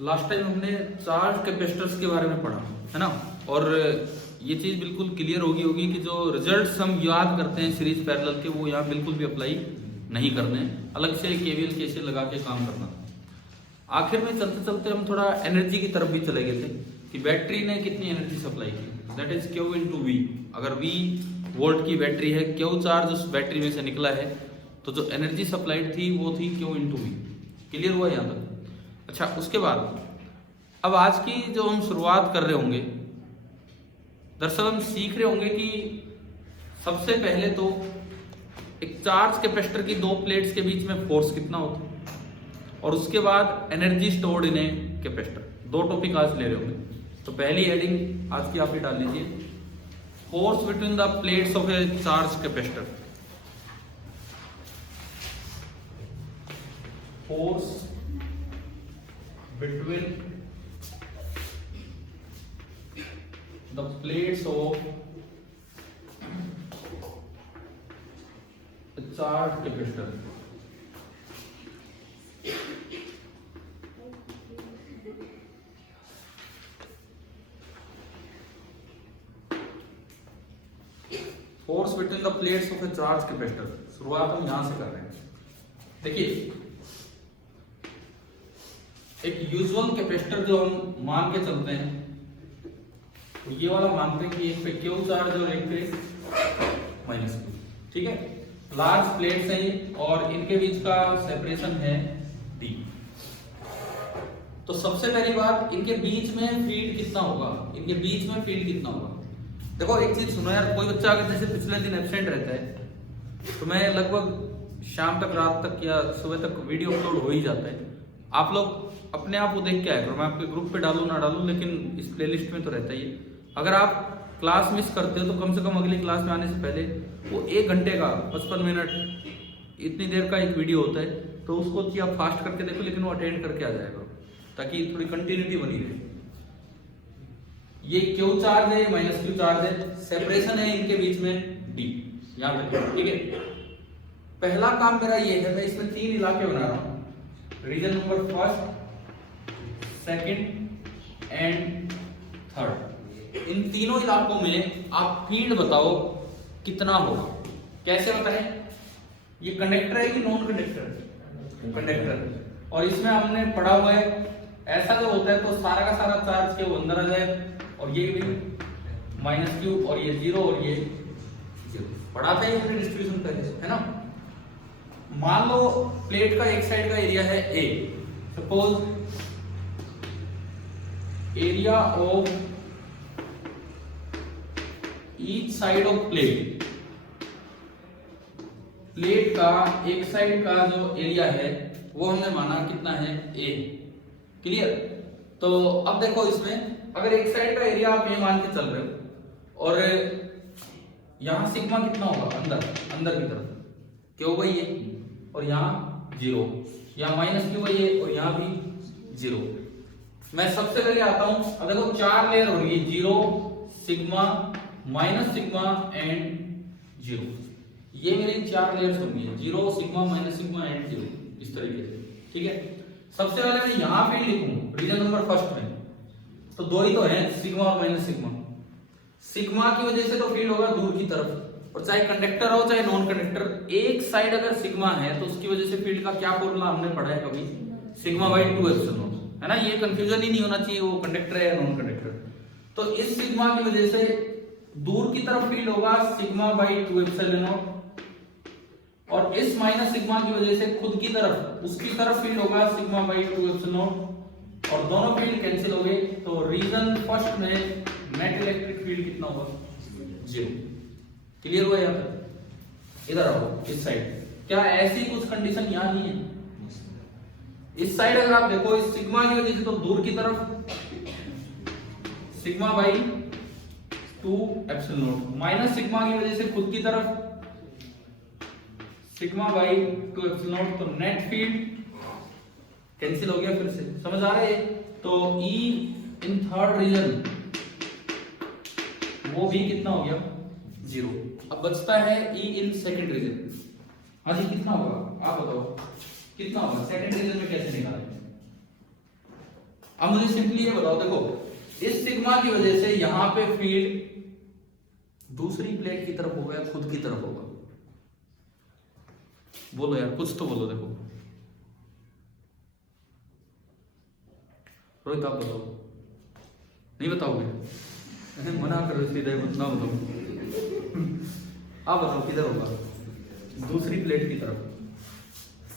Last time हमने charge capacitors के बारे में पढ़ा है ना, और ये चीज बिल्कुल क्लियर होगी कि जो रिजल्ट्स हम याद करते हैं सीरीज पैरेलल के वो यहाँ बिल्कुल भी अप्लाई नहीं करने, अलग से केवीएल कैसे लगा के काम करना। आखिर में चलते चलते हम थोड़ा एनर्जी की तरफ भी चले गए थे कि बैटरी ने कितनी एनर्जी सप्लाई की, that is Q into V. अगर वी वोल्ट की बैटरी है, क्यू चार्ज उस बैटरी में से निकला है, तो जो एनर्जी सप्लाइड थी वो थी क्यू इंटू वी। क्लियर हुआ यहाँ तक? अच्छा, उसके बाद अब आज की जो हम शुरुआत कर रहे होंगे, दरअसल हम सीख रहे होंगे कि सबसे पहले तो एक चार्ज कैपेसिटर की दो प्लेट्स के बीच में फोर्स कितना होता है, और उसके बाद energy stored in a capacitor. दो टॉपिक आज ले रहे होंगे। तो पहली हेडिंग आज की आप ही डाल लीजिए, force between the plates of a charge capacitor. Force between the plates of a charged capacitor. Force between the plates of a charge capacitor. शुरुआत हम यहां से कर रहे हैं। देखिए, एक यूजुअल कैपेसिटर जो हम मान के चलते हैं, तो ये वाला मानते हैं कि एक पे क्यू चार्ज और एक पे माइनस क्यू। ठीक है, लार्ज प्लेट्स हैं ये, और इनके बीच का सेपरेशन है डी। तो सबसे पहली बात, इनके बीच में फील्ड कितना होगा, इनके बीच में फील्ड कितना होगा। देखो एक चीज सुनो यार, कोई बच्चा अगर जैसे पिछले दिन एब्सेंट रहता है, तो मैं लगभग शाम तक, रात तक या सुबह तक वीडियो अपलोड हो ही जाता है। आप लोग अपने आप वो देख के आया करो, मैं आपके ग्रुप पे डालूं ना डालूं, लेकिन इस प्लेलिस्ट में तो रहता ही है। अगर आप क्लास मिस करते हो तो कम से कम अगली क्लास में आने से पहले वो 1 घंटे का 55 मिनट इतनी देर का एक वीडियो होता है, तो उसको कि आप फास्ट करके देखो, लेकिन वो अटेंड करके आ जाएगा, ताकि थोड़ी कंटिन्यूटी बनी रहे। ये क्यू चार्ज है, माइनस क्यू चार्ज है, सेपरेशन है इनके बीच में डी, याद रखिए। ठीक है, पहला काम मेरा ये है, मैं इसमें 3 इलाके बना रहा हूं, region number first, second and third. इन तीनों इलाकों में आप फील्ड बताओ कितना होगा। कैसे बताएं? ये कंडक्टर है कि नॉन कंडक्टर? कंडक्टर। और इसमें हमने पढ़ा हुआ है, ऐसा जो होता है तो सारा का सारा चार्ज के वो अंदर आ जाए, और ये भी माइनस क्यू, और ये 0 और ये 0। पढ़ा था ये डिस्ट्रीब्यूशन पहले, है ना। मान लो प्लेट का एक साइड का एरिया है A, suppose area of each side of plate, plate का एक साइड का जो एरिया है वो हमने माना कितना है, ए। क्लियर? तो अब देखो, इसमें अगर एक साइड का एरिया आप ये मान के चल रहे हो, और यहां सिग्मा कितना होगा अंदर की तरफ, क्यों भाई ये, और यहाँ 0, यहाँ माइनस क्यू है ये, और यहाँ भी 0। मैं सबसे पहले आता हूं, अब देखो 4 लेयर हो रही है, 0, सिग्मा, माइनस सिग्मा एंड 0। ये मेरी 4 लेयर्स होंगी, 0, सिग्मा, माइनस सिग्मा एंड 0, इस तरीके से। ठीक है, सबसे पहले मैं यहाँ फील्ड लिखूं रीजन नंबर फर्स्ट में, तो 2 ही तो है, सिग्मा और माइनस सिग्मा। सिग्मा की वजह से तो फील्ड होगा दूर की तरफ, और चाहे कंडक्टर हो चाहे नॉन कंडक्टर, एक साइड अगर सिग्मा है तो उसकी वजह से फील्ड का क्या फॉर्मूला हमने पढ़ा है कभी, सिग्मा बाई 2 एप्सिलॉन नॉट, है ना। ये कंफ्यूजन ही नहीं होना चाहिए वो कंडक्टर है या नॉन कंडक्टर। तो इस सिग्मा की वजह से दूर की तरफ फील्ड होगा सिग्मा बाई 2 एप्सिलॉन नॉट, और इस माइनस सिग्मा की वजह से खुद की तरफ, उसकी तरफ फील्ड होगा सिग्मा बाई 2 एप्सिलॉन नॉट, और दोनों फील्ड कैंसिल हो गए। तो रीजन फर्स्ट में नेट इलेक्ट्रिक फील्ड कितना होगा, 0। क्लियर हुआ यहाँ पर? इधर आओ, इस साइड। क्या ऐसी कुछ कंडीशन यहाँ नहीं है? इस साइड अगर आप देखो, इस सिग्मा की वजह से तो दूर की तरफ sigma by 2 epsilon not, minus sigma की वजह से खुद की तरफ सिग्मा बाई 2 एप्सिलॉन नॉट, तो नेट फील्ड कैंसिल हो गया फिर से। समझ आ रहा है? तो E इन थर्ड रीजन वो भी कितना हो गया, 0। अब बचता है E इन सेकंड रीजन। हाँ जी, कितना होगा आप बताओ, कितना होगा सेकंड रीजन में? कैसे निकालेंगे? अब मुझे सिंपली ये बताओ, देखो इस सिग्मा की वजह से यहां पे फील्ड दूसरी प्लेट की तरफ होगा या खुद की तरफ होगा? बोलो यार, कुछ तो बोलो। देखो रोहित आप बताओ। नहीं बताओगे? मना करो, सीधे ना बताओ। आप बताओ किधर होगा? दूसरी प्लेट की तरफ।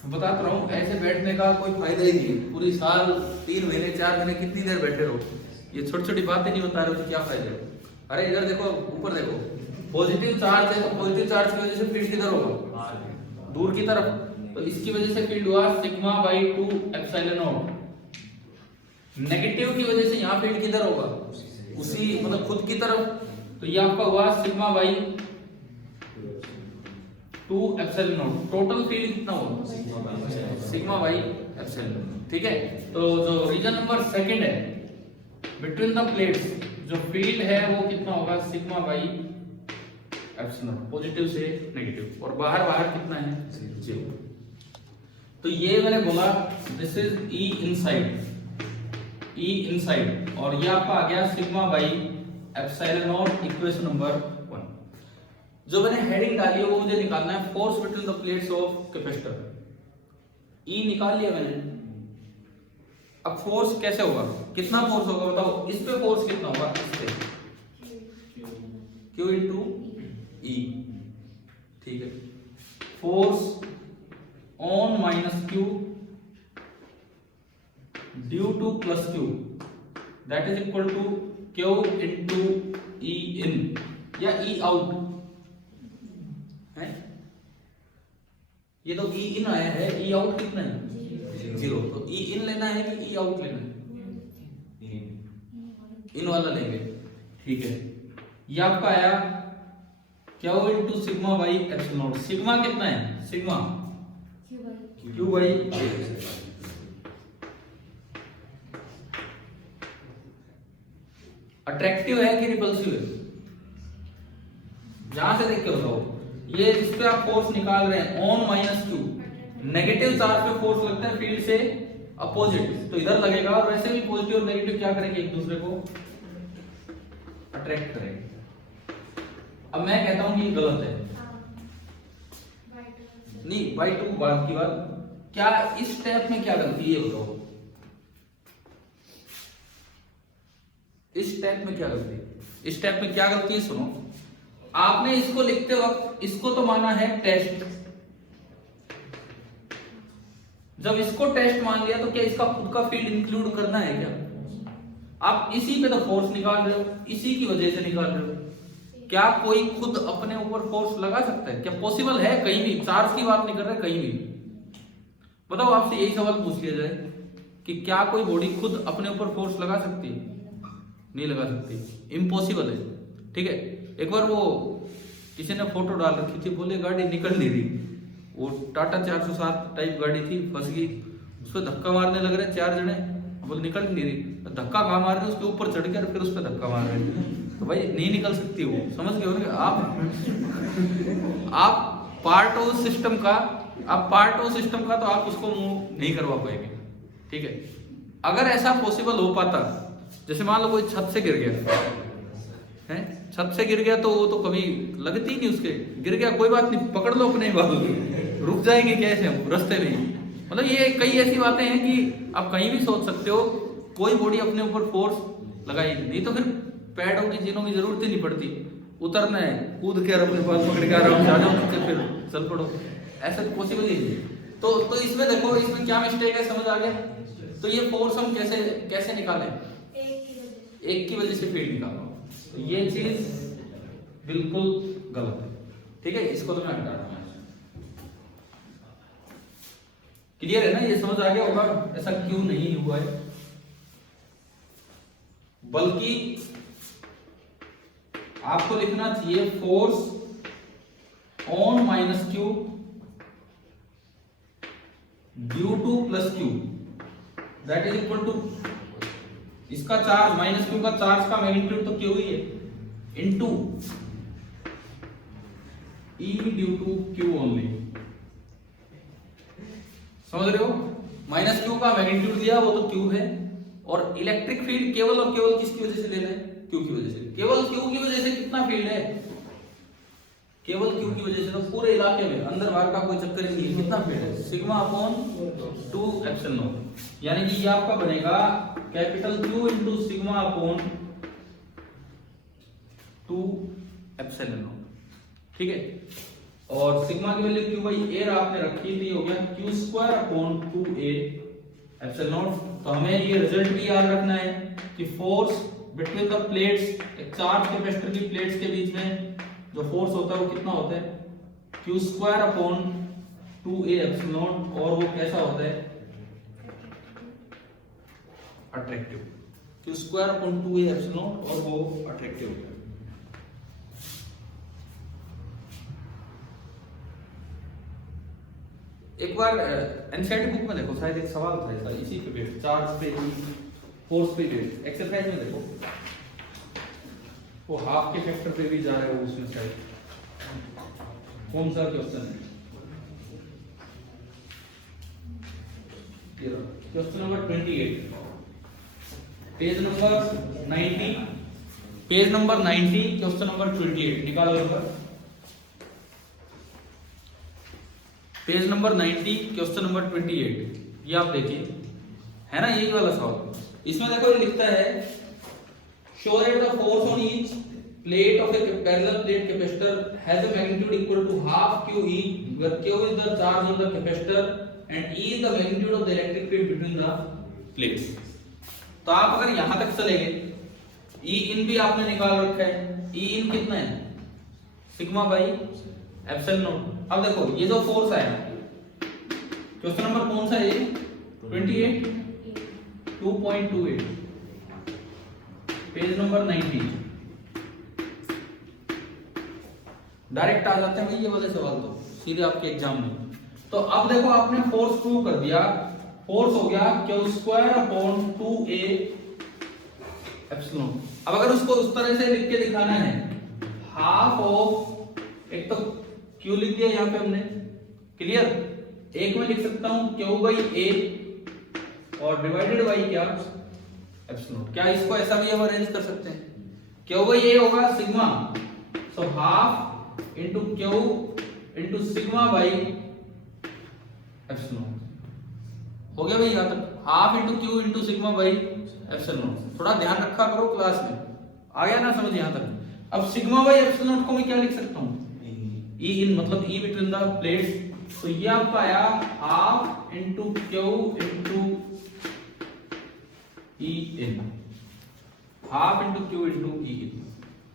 बताता रहा हूँ, ऐसे बैठने का कोई फायदा ही नहीं। पूरी साल 3 महीने 4 महीने कितनी देर बैठे रहो, ये छोटी छोटी बातें नहीं बता रहे हो तो क्या फायदा है? अरे इधर देखो, ऊपर देखो, पॉजिटिव चार्ज है तो पॉजिटिव चार्ज की वजह से फील्ड किधर होगा? दूर की तरफ। तो इसकी वजह से फील्ड हुआ sigma by 2 epsilon not. Negative की वजह से यहाँ फील्ड किधर होगा? उसी मतलब खुद की तरफ। तो ये आपका हुआ sigma by 2 epsilon not. Total field कितना होगा? Sigma by epsilon. ठीक है, तो जो रीजन नंबर सेकंड है बिटवीन द प्लेट्स, जो फील्ड है वो कितना होगा? सिग्मा बाई एप्सिलॉन, पॉजिटिव से नेगेटिव। और बाहर बाहर कितना है? 0। तो ये मैंने बोला this is E inside, E inside, और ये आपका आ गया sigma by epsilon not, equation number 1। जो मैंने हेडिंग डाली है वो मुझे निकालना है force between the plates of capacitor. E निकाल लिया मैंने। अब फोर्स कैसे होगा? कितना फोर्स होगा बताओ? इस पे फोर्स कितना होगा? इस पे Q इंटू ई। ठीक है, force on minus Q due to plus Q that is equal to Q into E in या ई आउट है। ये तो ई इन आया है, ई आउट कितना है? 0। तो ई इन लेना है कि ई आउट लेना है? इन वाला लेंगे। ठीक है, ये आपका आया Q into sigma by epsilon not. Sigma कितना है? Sigma Q by. अट्रैक्टिव है कि रिपल्सिव है? यहां से देख के बताओ। ये इस पे आप फोर्स निकाल रहे हैं on minus Q, negative charge पे फोर्स लगता है फील्ड से अपोजिट, तो इधर लगेगा। और वैसे भी पॉजिटिव और नेगेटिव क्या करेंगे? एक दूसरे को अट्रैक्ट करेंगे। अब मैं कहता हूं कि ये गलत है। नहीं, बाई 2 बात की बात। क्या इस स्टेप में क्या गलती है बताओ? इस स्टेप में क्या गलती है? इस स्टेप में क्या गलती है? सुनो, आपने इसको लिखते वक्त इसको तो माना है टेस्ट। जब इसको टेस्ट मान लिया तो क्या इसका खुद का फील्ड इंक्लूड करना है क्या? आप इसी पे तो फोर्स निकाल रहे हो, इसी की वजह से निकाल रहे हो। क्या कोई खुद अपने ऊपर फोर्स लगा सकता है? क्या पॉसिबल है? कहीं भी चार्ज की बात नहीं कर रहे, कहीं भी बताओ। आपसे यही सवाल पूछ लिया जाए कि क्या कोई बॉडी खुद अपने ऊपर फोर्स लगा सकती है? नहीं लगा सकती, इम्पॉसिबल है। ठीक है, एक बार वो किसी ने फोटो डाल रखी थी, बोले गाड़ी निकल नहीं रही। वो टाटा 407 टाइप गाड़ी थी, फंस गई। उस पर धक्का मारने लग रहे 4 जने, बोले निकल नहीं रही। धक्का कहाँ मार रहे? उसके ऊपर चढ़ के और फिर उस पर धक्का मार रहे। तो भाई नहीं निकल सकती वो, समझ गए होंगे आप पार्ट ऑफ सिस्टम का, आप पार्ट ऑफ सिस्टम का, तो आप उसको मूव नहीं करवा पाएंगे। ठीक है, अगर ऐसा पॉसिबल हो पाता, जैसे मान लो कोई छत से गिर गया है, छत से गिर गया तो वो तो कभी लगती नहीं, उसके गिर गया कोई बात नहीं, पकड़ लो अपने बाजू, रुक जाएंगे कैसे हम रास्ते में? मतलब ये कई ऐसी बातें हैं कि आप कहीं भी सोच सकते हो कोई बॉडी अपने ऊपर फोर्स लगाएगी। नहीं तो फिर पैडों की जीनों की जरूरत ही नहीं पड़ती, उतरना है कूद के अपने पास पकड़ के आराम से आ जाओ, फिर चल पड़ो। ऐसा तो पॉसिबल ही नहीं। तो इसमें देखो, इसमें क्या मिस्टेक है, समझ आ गया? तो ये फोर्स हम कैसे निकालें? एक की वजह से फील्ड निकालो, तो ये चीज बिल्कुल गलत है। ठीक है, इसको तो मैं हटा रहा हूं। क्लियर है ना? ये समझ आ गया होगा ऐसा क्यों नहीं हुआ है। बल्कि आपको लिखना चाहिए force on minus Q due to plus Q that is equal to, इसका चार्ज माइनस Q का चार्ज का मैग्नीट्यूड तो Q ही है, into E due to Q only. समझ रहे हो? माइनस Q का मैग्नीट्यूड दिया वो तो Q है, और इलेक्ट्रिक फील्ड केवल और केवल किसकी वजह से ले रहे हैं? क्यू की वजह से। केवल क्यू की वजह से कितना फील्ड है? केवल क्यू की वजह से तो पूरे इलाके में अंदर बाहर का कोई चक्कर ही नहीं है। कितना फील्ड है? Sigma upon 2 epsilon not. यानी कि ये आपका बनेगा capital Q into sigma upon 2 epsilon not. ठीक है, और सिग्मा की वैल्यू क्यू बाई ए आपने रखी थी, हो गया Q square upon 2a epsilon naught. तो हमें ये रिजल्ट भी याद रखना है कि फोर्स बिटवीन द प्लेट्स, एक चार्ज कैपेसिटर की प्लेट्स के बीच में जो फोर्स होता है वो कितना होता है? Q square upon 2a epsilon not, और वो कैसा होता है? Attractive. Q square upon 2a epsilon not, और वो अट्रैक्टिव होता है। एक बार एनसीईआरटी बुक में देखो, शायद एक सवाल था ऐसा इसी पे बेस्ड, चार्ज पे फोर्स पे बेस्ड एक्सरसाइज में देखो, वो हाफ के फैक्टर पे भी जा रहा है, वो उसमें शायद कौन सा क्वेश्चन है? Question number 28, page number 90, page number 90, question number 28 निकालो number. Page number 90, question number 28, ये आप देखिए, है ना यही वाला सवाल। इसमें देखो ये लिखता है, show that the force on each plate of a parallel plate capacitor has a magnitude equal to half Q E, where Q is the charge on the capacitor and E is the magnitude of the electric field between the plates. तो आप अगर यहां तक चले गए, ई इन भी आपने निकाल रखा है, ई इन कितना है? Sigma by epsilon not. अब देखो ये जो फोर्स आया, क्वेश्चन नंबर कौन सा है ये? 28, 2.28, पेज नंबर 90। डायरेक्ट आ जाते हैं भाई ये वाले सवाल तो सीधे आपके एग्जाम में। तो अब देखो आपने फोर्स प्रूव कर दिया, फोर्स हो गया Q square upon 2a epsilon. अब अगर उसको उस तरह से लिख के दिखाना है, हाफ ऑफ, एक तो क्यू लिख दिया यहां पे हमने, क्लियर, एक में लिख सकता हूं क्यू बाई ए और डिवाइडेड बाई क्या? एप्सिलॉन। क्या इसको ऐसा भी हम अरेंज कर सकते हैं? क्यू बाई ए होगा sigma, so half into Q into sigma by epsilon. हो गया भाई यहां तक, half into Q into sigma by epsilon. थोड़ा ध्यान रखा करो क्लास में, आ गया ना समझ यहां तक। अब सिग्मा बाई एप्सिलॉन को मैं क्या लिख सकता हूं? ई इन, मतलब ई बिटवीन द प्लेट्स। तो ये आपका आया half into Q into E इन, half into Q into E इन।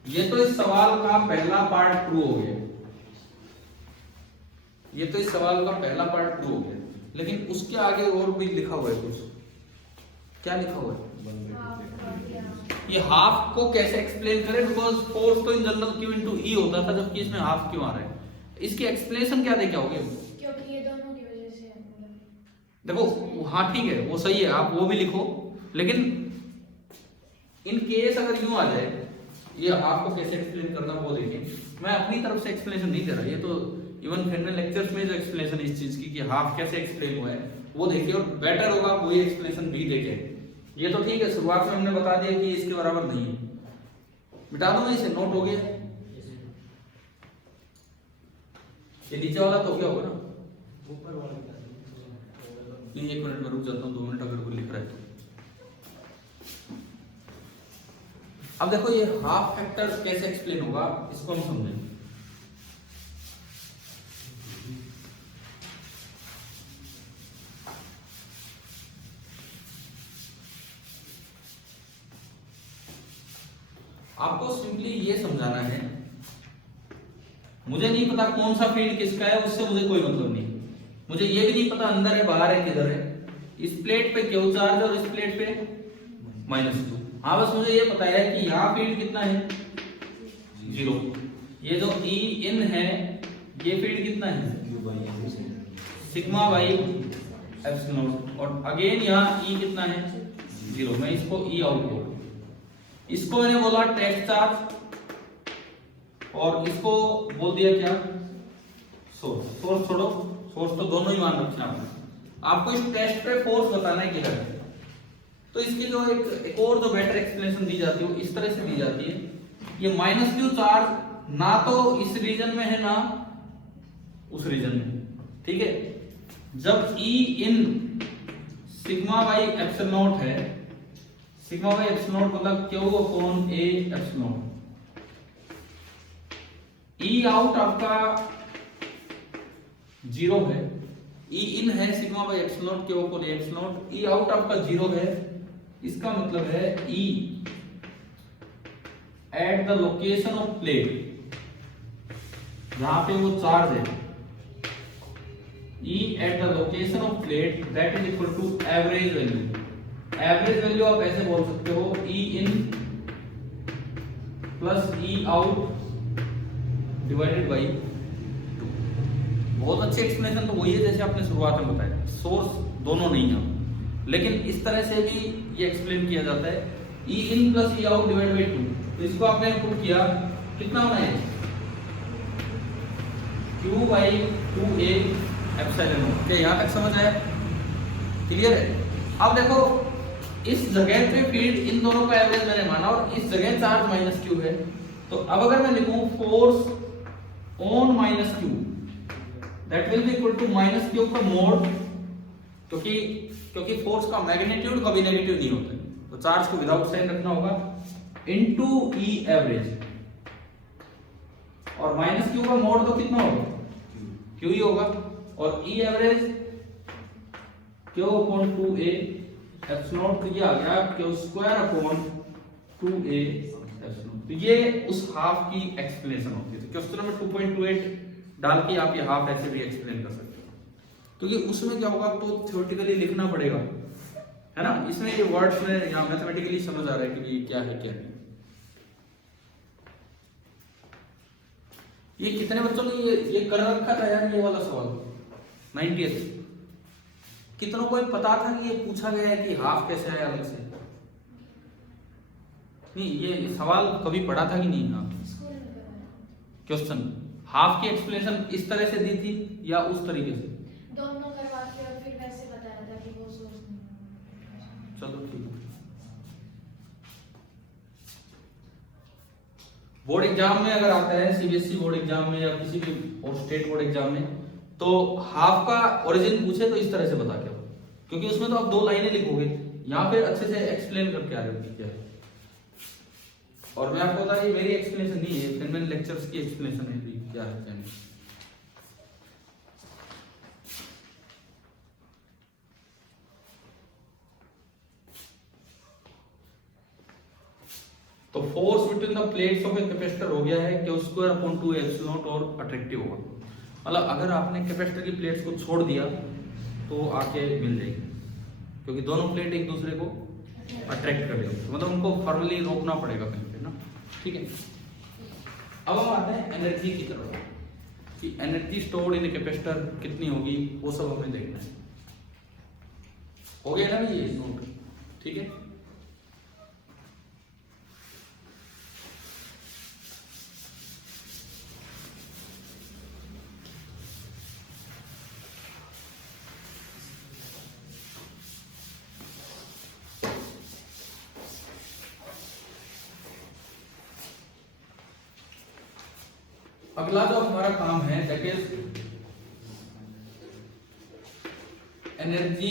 ये तो इस सवाल का पहला पार्ट प्रूव हो गया, ये तो इस सवाल का पहला पार्ट प्रूव हो गया। लेकिन उसके आगे और भी लिखा हुआ है कुछ, क्या लिखा हुआ है? ये हाफ को कैसे एक्सप्लेन करें? बिकॉज फोर्स तो इन जनरल क्यू इंटू ई होता था, जबकि इसमें हाफ क्यों आ रहा है? इसकी एक्सप्लेनेशन क्या दे, क्या होगी? क्योंकि ये दोनों की वजह से है। देखो हाँ ठीक है, वो सही है, आप वो भी लिखो, लेकिन इन केस अगर यूं आ जाए, ये आपको कैसे एक्सप्लेन करना वो देखिए। मैं अपनी तरफ से एक्सप्लेनेशन नहीं दे रहा, ये तो इवन फेडरल लेक्चर्स में जो एक्सप्लेनेशन इस चीज की कि हाफ कैसे एक्सप्लेन हुआ है वो देखिए, और बेटर होगा वही एक्सप्लेनेशन भी देखें। ये तो ठीक है, शुरुआत में हमने बता दिया कि इसके बराबर नहीं है, मिटा दो इसे, नोट हो गया। ये नीचे वाला तो हो गया होगा ना, ऊपर वाला नहीं? 1 मिनट में रुक जाता हूँ, 2 मिनट अगर कोई लिख रहा है तो। अब देखो ये हाफ फैक्टर कैसे एक्सप्लेन होगा, इसको हम समझेंगे। आपको सिंपली ये समझाना है, मुझे नहीं पता कौन सा फील्ड किसका है, उससे मुझे कोई मतलब नहीं। मुझे ये भी नहीं पता अंदर है बाहर है किधर है, इस प्लेट पे क्यू चार्ज और इस प्लेट पे -2। हाँ बस मुझे ये पता है कि यहाँ फील्ड कितना है? 0। ये जो ई इन है, ये फील्ड कितना है? Sigma by epsilon. और अगेन यहाँ ई कितना है? 0। मैं इसको ई आउट बोल, इसको मैंने बोला टेस्ट चार्ज, और इसको बोल दिया क्या? सोर्स। सोर्स छोड़ो, सोर्स तो दोनों ही मान रखे आपने। आपको इस टेस्ट पे फोर्स बताना है किधर है, तो तो इसकी जो एक और जो बेटर एक्सप्लेनेशन दी जाती है वो इस तरह से दी जाती है, ये माइनस क्यू चार्ज ना तो इस रीजन में है ना उस रीजन में, ठीक है। जब E in sigma by epsilon naught है, सिग्मा बाई एप्सिलॉन नॉट मतलब Q upon A epsilon naught, E out आपका 0 है, E इन है sigma by epsilon naught Q upon A epsilon naught, E out आपका 0 है, इसका मतलब है E at the location of plate, जहां पे वो चार्ज है, E at the location of plate that is equal to average value. Average value आप ऐसे बोल सकते हो E in plus E out divided by 2। बहुत अच्छी एक्सप्लेनेशन तो वही है जैसे आपने शुरुआत में बताया, सोर्स दोनों नहीं है, लेकिन इस तरह से भी ये एक्सप्लेन किया जाता है, E in plus E out divided by 2। तो इसको आपने प्रूव किया, कितना होना है Q by 2A epsilon not. क्या यहां तक समझ आया, क्लियर है। अब देखो इस जगह पे फील्ड इन दोनों का एवरेज मैंने माना और इस जगह चार्ज माइनस क्यू है, तो अब अगर मैं लिखूं force on minus Q that will be equal to minus Q का मोड, क्योंकि फोर्स का मैग्नीट्यूड कभी नेगेटिव नहीं होता, तो चार्ज को विदाउट साइन रखना होगा, इनटू E एवरेज, और माइनस क्यू का मोड तो कितना होगा क्यू ही होगा, और E average Q upon 2A epsilon naught, तो ये आ गया Q square upon 2A epsilon. तो ये उस हाफ की एक्सप्लेनेशन होती है। क्वेश्चन नंबर 2.28 डाल के आप ये हाफ ऐसे भी एक्सप्लेन कर सकते हो, क्योंकि उसमें क्या होगा आपको थ्योरेटिकली लिखना पड़ेगा, है ना। इसमें ये वर्ड्स में यहाँ मैथमेटिकली समझ आ रहा है कि ये क्या है क्या नहीं। ये कितने बच्चों ने ये कर रखा था यार, ये वाला सवाल 90th, कितनों को पता था कि ये पूछा गया है कि हाफ कैसे है अलग से? नहीं, ये सवाल कभी पढ़ा था कि नहीं? हाँ, क्वेश्चन हाफ की एक्सप्लेनेशन इस तरह से दी थी या उस तरीके से? दोनों करवा के और फिर वैसे बताया था कि वो सोर्स नहीं। चलो ठीक है। बोर्ड एग्जाम में अगर आता है, सीबीएसई बोर्ड एग्जाम में या किसी भी और स्टेट बोर्ड एग्जाम में, तो हाफ का ओरिजिन पूछे तो इस तरह से बता के, क्योंकि उसमें तो आप 2 लाइनें लिखोगे, यहाँ पे अच्छे से एक्सप्लेन करके आ रहे हो क्या है। और मैं आपको बता, ये मेरी एक्सप्लेनेशन नहीं है, फिर मैंने लेक्चर्स की एक्सप्लेनेशन है क्या है क्या नहीं। तो force between the plates of a capacitor हो गया है Q square upon 2 epsilon not, और अट्रैक्टिव होगा, मतलब अगर आपने कैपेसिटर की प्लेट्स को छोड़ दिया तो आके मिल जाएगी, क्योंकि दोनों प्लेट एक दूसरे को अट्रैक्ट कर देंगे, मतलब उनको फॉर्मली रोकना पड़ेगा कहीं पे ना, ठीक है। अब हम आते हैं एनर्जी की तरफ, कि एनर्जी स्टोर्ड इन कैपेसिटर कितनी होगी, वो सब हमें देखना है। हो गया ना ये नोट, ठीक है। अगला जो हमारा काम है that is energy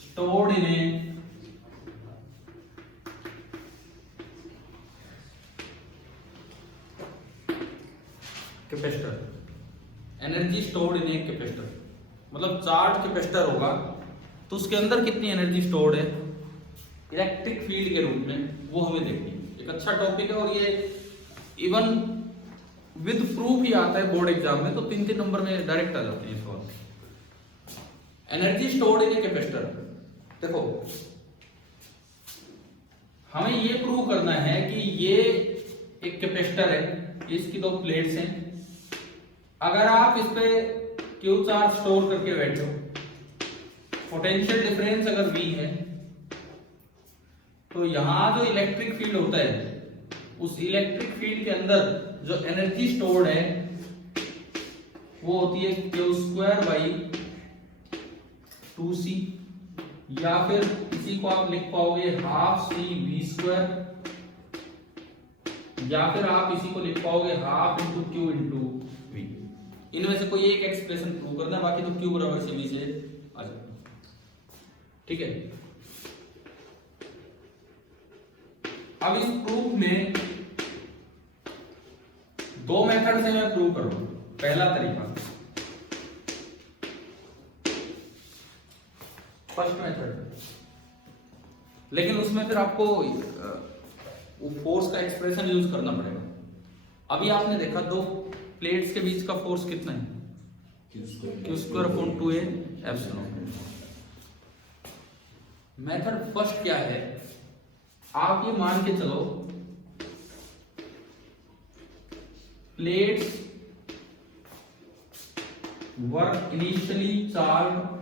stored in a capacitor. Energy stored in a capacitor मतलब चार्ज कैपेसिटर होगा तो उसके अंदर कितनी एनर्जी स्टोर्ड है इलेक्ट्रिक फील्ड के रूप में, वो हमें देखनी है। एक अच्छा टॉपिक है और ये इवन विद प्रूफ ही आता है बोर्ड एग्जाम में, तो 3 नंबर में डायरेक्ट आ जाते हैं सवाल। Energy stored in a capacitor, देखो हमें ये प्रूव करना है कि ये एक कैपेसिटर है, इसकी 2 प्लेट्स हैं, अगर आप इस पे क्यू चार्ज स्टोर करके बैठे हो, पोटेंशियल डिफरेंस अगर V है, तो यहां जो इलेक्ट्रिक फील्ड होता है उस इलेक्ट्रिक फील्ड के अंदर जो एनर्जी स्टोर्ड है वो होती है Q स्क्वायर बाई 2c, या फिर इसी को आप लिख पाओगे हाफ सी वी स्क्वायर, या फिर आप इसी को लिख पाओगे half into Q into V. इनमें से कोई एक एक्सप्रेशन प्रूव करना है, बाकी तो क्यू बराबर सी वी से आ जाएगा। ठीक है, अब इस प्रूफ में दो मेथड से मैं प्रूव करूंगा। पहला तरीका फर्स्ट मेथड, लेकिन उसमें फिर आपको वो फोर्स का एक्सप्रेशन यूज करना पड़ेगा। अभी आपने देखा दो प्लेट्स के बीच का फोर्स कितना है, Q square upon 2a epsilon. Method first क्या है, आप ये मान के चलो plates were initially charge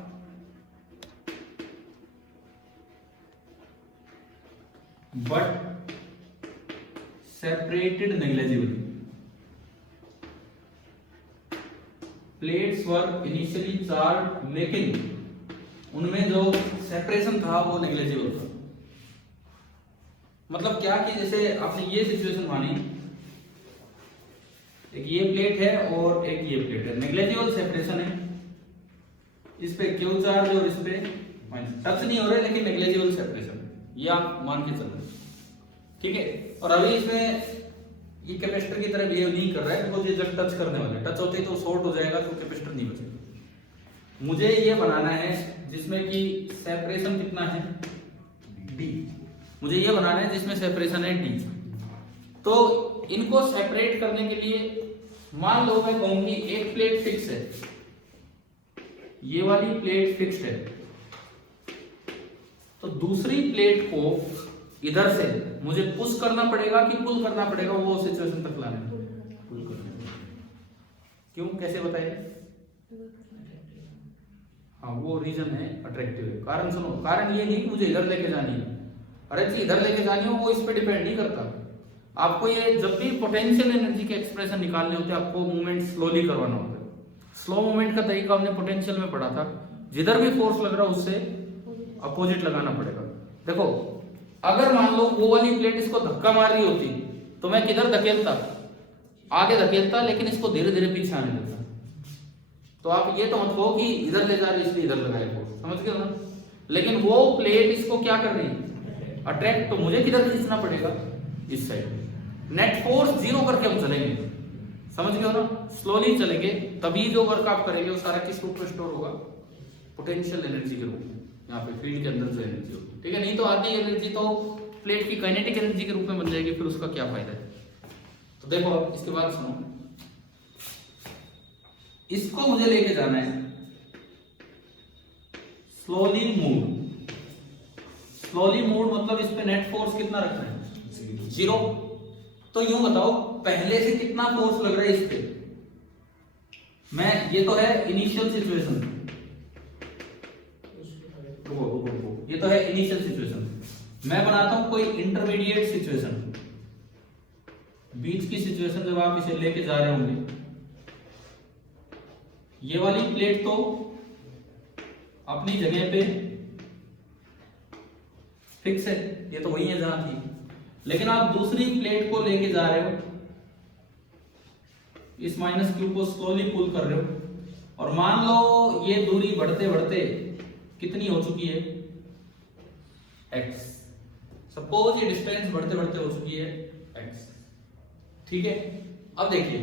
but separated negligibly. Plates were initially charge, लेकिन उनमें जो सेपरेशन था वो नेग्लिजिबल था। मतलब क्या कि जैसे आपने ये सिचुएशन मानी, एक ये प्लेट है और एक ये प्लेट है, नेग्लिजिबल सेपरेशन है, इस पे क्यू चार्ज और इस पे माइनस, टच नहीं हो रहे लेकिन नेग्लिजिबल सेपरेशन है, ये आप मान के चल रहे। ठीक है, और अभी इसमें ये कैपेसिटर की तरह बिहेव नहीं कर रहा है, बिकॉज ये जब टच करने वाला है, टच होते ही तो शॉर्ट हो जाएगा तो कैपेसिटर नहीं बचेगा। मुझे ये बनाना है जिसमें कि सेपरेशन कितना है डी, मुझे ये बनाना है जिसमें सेपरेशन है डी। तो इनको सेपरेट करने के लिए मान लो मैं कहूंगी एक प्लेट फिक्स है, ये वाली प्लेट फिक्स है, तो दूसरी प्लेट को इधर से मुझे पुश करना पड़ेगा कि पुल करना पड़ेगा वो सिचुएशन तक लाने में? पुल करना। क्यों, कैसे बताइए? हाँ, वो रीजन है अट्रैक्टिव है। कारण सुनो, कारण ये नहीं कि मुझे इधर लेके जानी है, अरे जी इधर लेके जानी हो वो इस पे डिपेंड नहीं करता। आपको ये जब भी पोटेंशियल एनर्जी के एक्सप्रेशन निकालने होते हैं आपको मूवमेंट स्लोली करवाना होता है। स्लो मूवमेंट का तरीका हमने पोटेंशियल में पढ़ा था, जिधर भी फोर्स लग रहा है उससे अपोजिट लगाना पड़ेगा। देखो अगर मान लो वो वाली प्लेट इसको धक्का मार रही होती तो मैं किधर धकेलता, आगे धकेलता, लेकिन इसको धीरे धीरे पीछे आने देता। तो आप ये तो मत कहो कि इधर ले जा रही इसलिए इधर लगाए फोर्स, समझ गए ना? लेकिन वो प्लेट इसको क्या कर रही है, अट्रैक्ट, तो मुझे किधर खींचना पड़ेगा, इस साइड। नेट फोर्स जीरो करके हम चलेंगे, समझ गए हो ना? स्लोली चलेंगे, तभी जो वर्क आप करेंगे वो सारा किस रूप में स्टोर होगा, पोटेंशियल एनर्जी के रूप में, यहाँ पे फील्ड के अंदर जो एनर्जी होगी। ठीक है, नहीं तो आधी एनर्जी तो प्लेट की काइनेटिक एनर्जी के रूप में बन जाएगी, फिर उसका क्या फायदा है? तो देखो अब इसके बाद सुनो, इसको मुझे लेके जाना है स्लोली मूव। स्लोली मूव मतलब इस पे नेट फोर्स कितना रखना है, जीरो। तो यूं बताओ पहले से कितना फोर्स लग रहा है इस पे, मैं ये तो है इनिशियल सिचुएशन, ये तो है इनिशियल सिचुएशन। मैं बनाता हूं कोई इंटरमीडिएट सिचुएशन, बीच की सिचुएशन जब आप इसे लेके जा रहे होंगे। ये वाली प्लेट तो अपनी जगह पे फिक्स है, ये तो वही है जहां थी, लेकिन आप दूसरी प्लेट को लेके जा रहे हो, इस माइनस क्यू को स्लोली पुल कर रहे हो, और मान लो ये दूरी बढ़ते बढ़ते कितनी हो चुकी है, x। सपोज ये डिस्टेंस बढ़ते बढ़ते हो चुकी है x। ठीक है, अब देखिए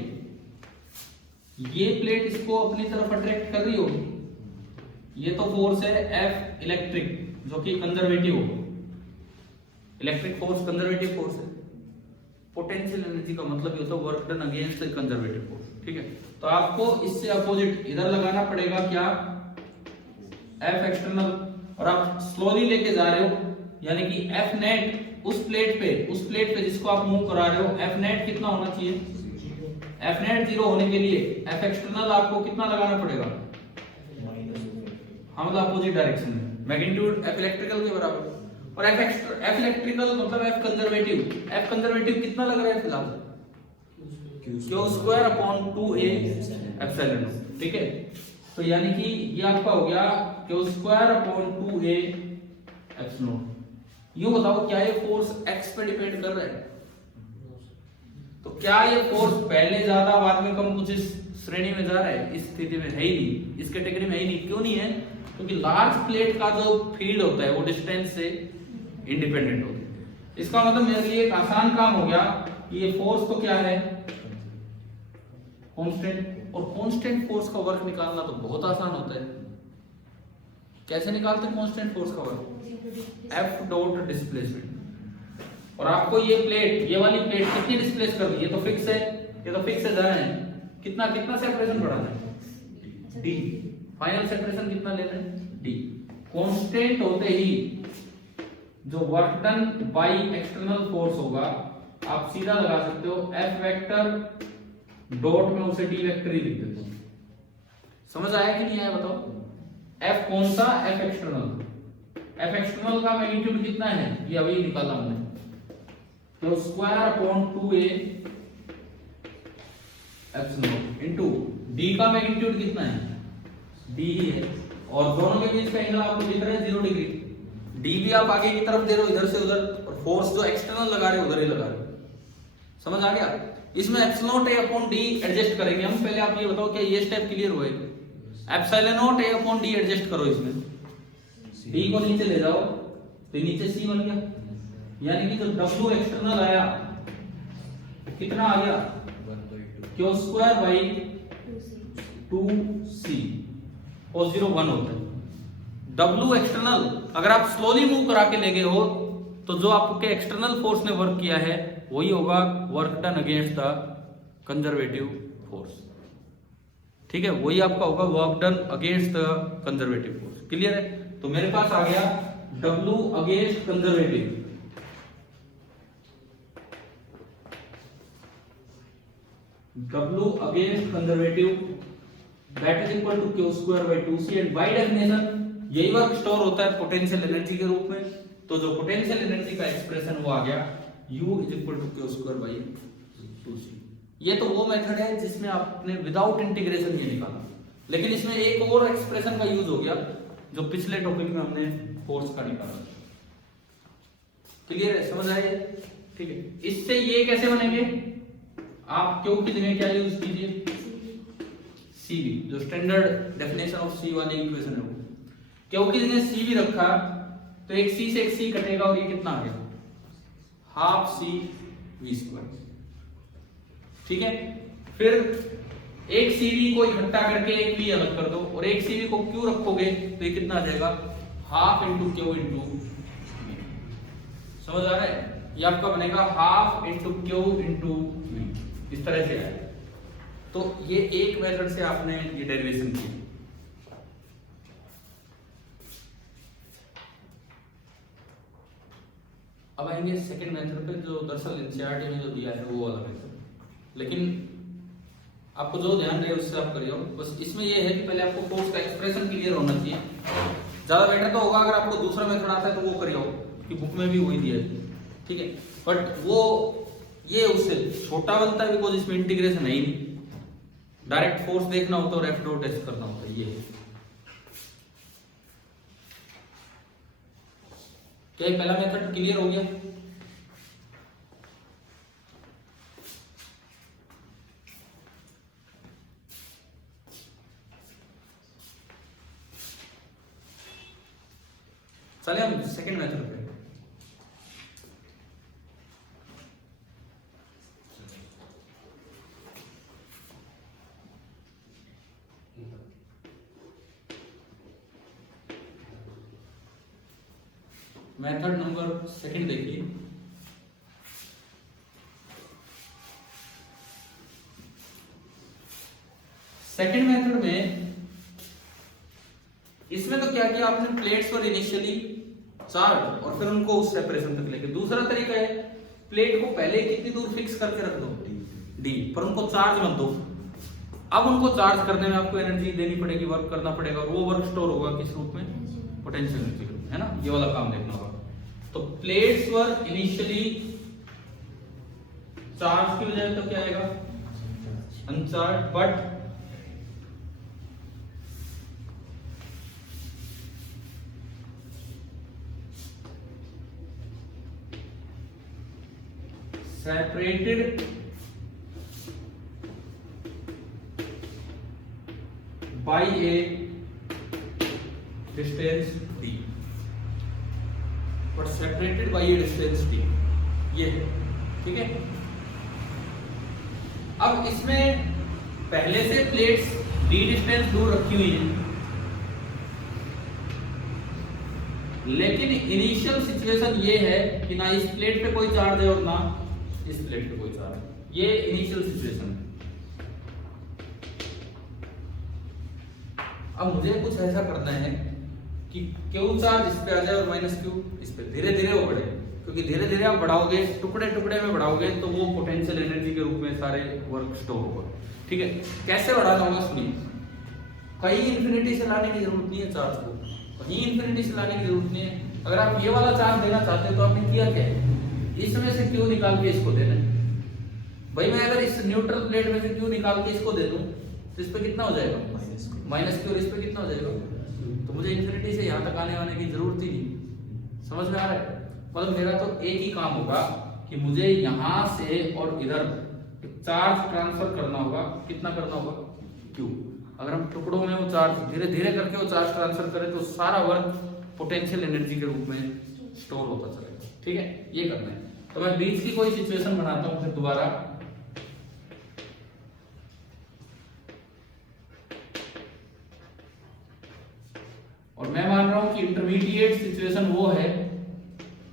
ये प्लेट इसको अपनी तरफ अट्रैक्ट कर रही होगी, ये तो फोर्स है F इलेक्ट्रिक जो कि कंजर्वेटिव हो, इलेक्ट्रिक फोर्स कंजर्वेटिव फोर्स है। पोटेंशियल एनर्जी का मतलब ये होता है work done against conservative force. ठीक है, तो आपको इससे अपोजिट इधर लगाना पड़ेगा क्या, F एक्सटर्नल, और आप स्लोली लेके जा रहे हो, यानी कि F नेट उस प्लेट पे जिसको आप मूव करा रहे हो, F नेट कितना होना चाहिए, F नेट जीरो होने के लिए F एक्सटर्नल आपको कितना लगाना पड़ेगा, हाँ मतलब अपोजिट डायरेक्शन में, मैग्नीट्यूड F इलेक्ट्रिकल के बराबर, और F इलेक्ट्रिकल मतलब F कंजर्वेटिव कितना लग रहा है फिलहाल, Q square upon 2a epsilon. ठीक है, तो यानी कि ये आपका हो गया Q square upon 2a epsilon. यूं बताओ क्या ये फोर्स x पे डिपेंड कर रहा है? तो क्या ये फोर्स पहले ज्यादा बाद में कम कुछ इस श्रेणी में जा रहा है? इस स्थिति में है ही नहीं, इस कैटेगरी में है ही नहीं। क्यों नहीं है? क्योंकि लार्ज प्लेट का जो फील्ड होता है वो डिस्टेंस से इंडिपेंडेंट होता है। इसका मतलब मेरे लिए एक आसान काम हो गया कि ये फोर्स तो क्या है? कांस्टेंट। और कांस्टेंट फोर्स का वर्क निकालना तो बहुत आसान होता है। कैसे निकालते हैं कांस्टेंट फोर्स का वर्क? F dot displacement. और आपको ये प्लेट, ये वाली प्लेट कितनी डिस्प्लेस कर दी? ये तो फिक्स है, ये तो फिक्स है, जा रहे हैं। कितना कितना सेपरेशन बढ़ाना है? D। फाइनल सेपरेशन कितना लेना है? D। कांस्टेंट होते ही जो work done by external force होगा आप सीधा लगा सकते हो F वेक्टर डॉट में उसे D वेक्टर ही लिख देते हो। समझ आया कि नहीं आया बताओ? F कौन सा? F external. F एक्सटर्नल का मैग्नीट्यूड कितना है? ये अभी निकाला हमने, तो square upon 2a epsilon into D का मैग्नीट्यूड कितना है? D ही है। और दोनों के बीच का एंगल आपको दिख रहा है 0 डिग्री। D भी आप आगे की तरफ दे रहे हो इधर से उधर, और फोर्स जो एक्सटर्नल लगा रहे हो उधर ही लगा रहे हो। समझ आ गया? इसमें epsilon a upon D adjust करेंगे हम। पहले आप ये बताओ क्या ये स्टेप क्लियर हुआ है? Epsilon not a upon D adjust करो इसमें। D को नीचे ले जाओ तो नीचे C बन गया, यानी कि जो W एक्सटर्नल आया कितना आ गया? क्यू स्क्वायर बाई 2c और 0 1 होता है। W एक्सटर्नल अगर आप स्लोली मूव करा के ले गए हो तो जो आपके एक्सटर्नल फोर्स ने वर्क किया है वही होगा work done against the conservative force. ठीक है, वही आपका होगा work done against the conservative force. Clear है? तो मेरे पास आ गया W against conservative, W against conservative that is equal to q square by 2c and by definition यही वर्क स्टोर होता है पोटेंशियल एनर्जी के रूप में। तो जो पोटेंशियल एनर्जी का एक्सप्रेशन वो आ गया U is equal to q square by 2c। ये तो वो मेथड है जिसमें आपने विदाउट इंटीग्रेशन ये निकाला, लेकिन इसमें एक और एक्सप्रेशन का यूज हो गया जो पिछले टॉपिक में हमने फोर्स का निकाला। क्लियर है? समझ आए? ठीक है, इससे ये कैसे बनेंगे? आप क्यू की जगह क्या यूज कीजिए? CV, जो स्टैंडर्ड डेफिनेशन ऑफ C वाली इक्वेशन है वो। क्यू की जगह CV रखा तो एक C से एक C कटेगा और ये कितना आ गया? Half C v square. ठीक है, फिर एक CV को इकट्ठा करके एक V अलग कर दो और एक CV को Q रखोगे तो ये कितना आ जाएगा? Half into Q into V। समझ आ रहा है? ये आपका बनेगा half into Q into V, इस तरह से आएगा। तो ये एक मेथड से आपने ये डेरिवेशन की। अब आएंगे सेकंड मेथड पे, जो दरअसल एनसीईआरटी में जो दिया है वो वाला मेथड। लेकिन आपको जो ध्यान रहे उससे आप करिए। बस इसमें ये है कि पहले आपको फोर्स का एक्सप्रेशन क्लियर होना चाहिए। ज्यादा बेटर तो होगा अगर आपको दूसरा मेथड आता है तो वो करिए, कि बुक में भी वही दिया है। ठीक है, बट वो ये उससे छोटा बनता है बिकॉज इसमें इंटीग्रेशन है ही नहीं। डायरेक्ट फोर्स देखना होता है और F डॉट एस करना होता है। ये क्या ये पहला मेथड क्लियर हो गया? चलिए हम सेकंड मेथड पे। मेथड नंबर सेकंड देखिए। सेकंड मेथड में इसमें तो क्या किया आपने? प्लेट्स पर इनिशियली चार्ज और फिर उनको उस सेपरेशन तक लेके। दूसरा तरीका है प्लेट को पहले कितनी दूर फिक्स करके रख दो D, पर उनको चार्ज मत दो। अब उनको चार्ज करने में आपको एनर्जी देनी पड़ेगी, वर्क करना पड़ेगा, और वो वर्क स्टोर होगा किस रूप में? पोटेंशियल एनर्जी के रूप में, है ना? ये वाला काम देखना होगा। तो प्लेट्स वर इनिशियली चार्ज की बजाय तो क्या आएगा? अनचार्ज, but separated by A distance d, but separated by A distance d, ये है, ठीक है। अब इसमें पहले से प्लेट्स d डिस्टेंस दूर रखी हुई है, लेकिन इनिशियल सिचुएशन ये है कि ना इस प्लेट पे कोई चार्ज है और ना इस प्लेट पे कोई चार्ज है, ये इनिशियल सिचुएशन है। अब मुझे कुछ ऐसा करना है कि क्यू चार्ज इस पे आ जाए और माइनस क्यू इस पे, धीरे धीरे वो बढ़े, क्योंकि धीरे धीरे आप बढ़ाओगे, टुकड़े टुकड़े में बढ़ाओगे तो वो पोटेंशियल एनर्जी के रूप में सारे वर्क स्टोर होगा, ठीक है। कैसे बढ़ाना होगा सुनिए, कहीं इंफिनिटी से लाने की जरूरत नहीं है चार्ज को, कहीं इंफिनिटी से लाने की जरूरत नहीं है। अगर आप ये वाला चार्ज देना चाहते हैं तो आपने किया क्या है, इसमें से क्यू निकाल के इसको देना है। भाई मैं अगर इस न्यूट्रल प्लेट में से क्यू निकाल के इसको दे दूं तो इस पे कितना हो जाएगा, माइनस क्यू, और इस पे कितना हो जाएगा, तो मुझे इंफिनिटी से यहाँ तक आने की जरूरत ही नहीं। समझ में आ रहा है? मतलब मेरा तो एक ही काम होगा कि मुझे यहाँ से और इधर चार्ज ट्रांसफर करना होगा, कितना करना होगा, क्यू। अगर हम टुकड़ों में वो चार्ज धीरे धीरे करके वो चार्ज ट्रांसफर करें तो सारा वर्क पोटेंशियल एनर्जी के रूप में स्टोर होता चलेगा, ठीक है। ये करना है। तो मैं बीच की कोई सिचुएशन बनाता हूं फिर दोबारा, और मैं मान रहा हूं कि इंटरमीडिएट सिचुएशन वो है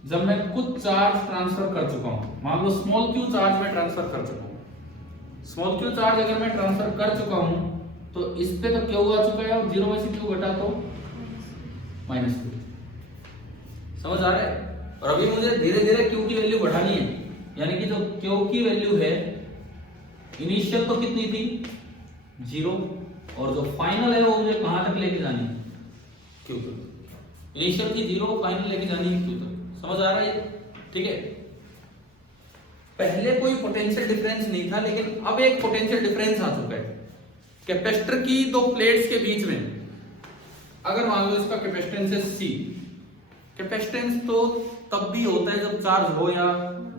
जब मैं कुछ चार्ज ट्रांसफर कर चुका हूं। मान लो स्मॉल क्यू चार्ज में ट्रांसफर कर चुका हूं। स्मॉल क्यू चार्ज अगर मैं ट्रांसफर कर चुका हूं तो इस पे तो क्यू आ चुका है, और 0 में से क्यू घटा तो माइनस क्यू। समझ आ रहा है? और अभी मुझे धीरे धीरे क्यू की वैल्यू बढ़ानी है, यानी कि जो क्यू की वैल्यू है इनिशियल तो कितनी थी, 0, और जो फाइनल है वो मुझे कहां तक लेके जानी है, क्यू तक। इनिशियल की 0, फाइनल लेके जानी है क्यू तक। समझ आ रहा है? ठीक है। पहले कोई पोटेंशियल डिफरेंस नहीं था, लेकिन अब एक पोटेंशियल डिफरेंस आ चुका है। कैपेसिटर की दो प्लेट्स के बीच में अगर मान लो इसका कैपेसिटेंस है C, कैपेसिटेंस तो तब भी होता है जब चार्ज हो या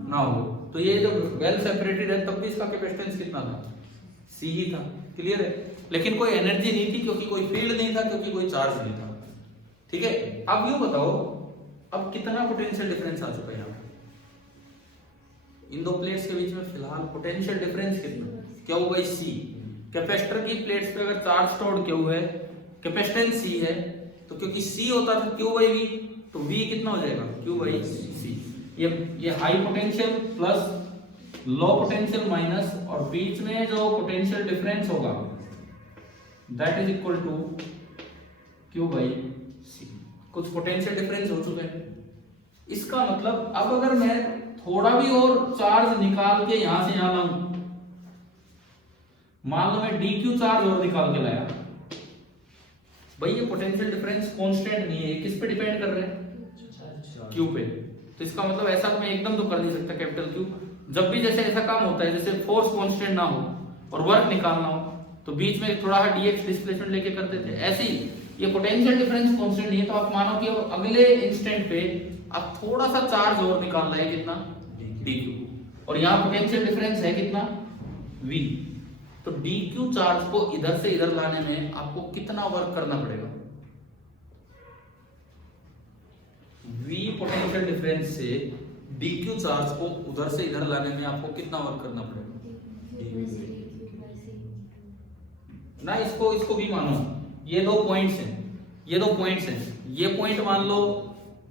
ना हो, तो ये जब वेल सेपरेटेड है तब भी इसका कैपेसिटेंस कितना था, C ही था। क्लियर है? लेकिन कोई एनर्जी नहीं थी, क्योंकि कोई फील्ड नहीं था, क्योंकि कोई चार्ज नहीं था। ठीक है। अब यूं बताओ, अब कितना पोटेंशियल डिफरेंस आ चुका है यहाँ इन दो प्लेट्स के बीच में? फिलहाल पोटेंशियल डिफरेंस कितना, क्यू बाई C। कैपेसिटर की प्लेट्स पे अगर चार्ज स्टोर्ड क्यू है, कैपेसिटेंस C है, तो क्योंकि C होता था Q बाई V, तो V कितना हो जाएगा, Q बाई C। ये high potential plus low potential minus, और बीच में जो पोटेंशियल डिफरेंस होगा that is equal to Q by C। कुछ पोटेंशियल डिफरेंस हो चुका है। इसका मतलब अब अगर मैं थोड़ा भी और चार्ज निकाल के यहां से यहां लाऊं, मान लो मैं dq चार्ज और निकाल के लाया, भाई ये पोटेंशियल डिफरेंस कांस्टेंट नहीं है, किस पे डिपेंड कर रहे हैं, q पे। तो इसका मतलब ऐसा मैं एकदम तो कर नहीं सकता कैपिटल Q। जब भी जैसे ऐसा काम होता है, जैसे फोर्स कांस्टेंट ना हो और वर्क निकालना हो, तो बीच में थोड़ा सा dx डिस्प्लेसमेंट लेके कर देते हैं। ऐसे ही ये पोटेंशियल डिफरेंस कांस्टेंट नहीं है, तो आप मानो कि अगले इंस्टेंट पे आप थोड़ा सा चार्ज और निकाल रहे हैं, कितना, dq, और यहाँ पोटेंशियल डिफरेंस है कितना, v। तो dq चार्ज को इधर से इधर लाने में आपको कितना वर्क करना पड़ेगा, v पोटेंशियल डिफरेंस से dq चार्ज को उधर से इधर लाने में आपको कितना वर्क करना पड़ेगा ना। इसको भी मानो, ये दो पॉइंट्स हैं, ये पॉइंट मान लो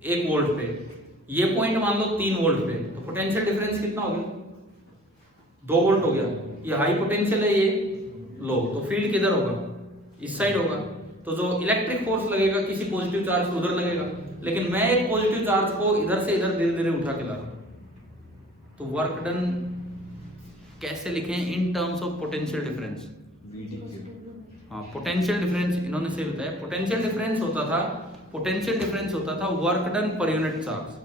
1 वोल्ट पे, ये पॉइंट मान लो 3 वोल्ट पे, तो पोटेंशियल डिफरेंस कितना हो गया, 2 वोल्ट हो गया। ये हाई पोटेंशियल है, ये लो, तो फील्ड किधर होगा, इस साइड होगा। तो जो इलेक्ट्रिक फोर्स लगेगा किसी पॉजिटिव चार्ज को उधर लगेगा, लेकिन मैं एक पॉजिटिव चार्ज को इधर से इधर धीरे धीरे उठा के ला रहा हूं, तो वर्क डन कैसे लिखें, in terms of potential difference. हाँ, पोटेंशियल डिफरेंस इन्होंने से बताया, पोटेंशियल डिफरेंस होता था work done per unit charge.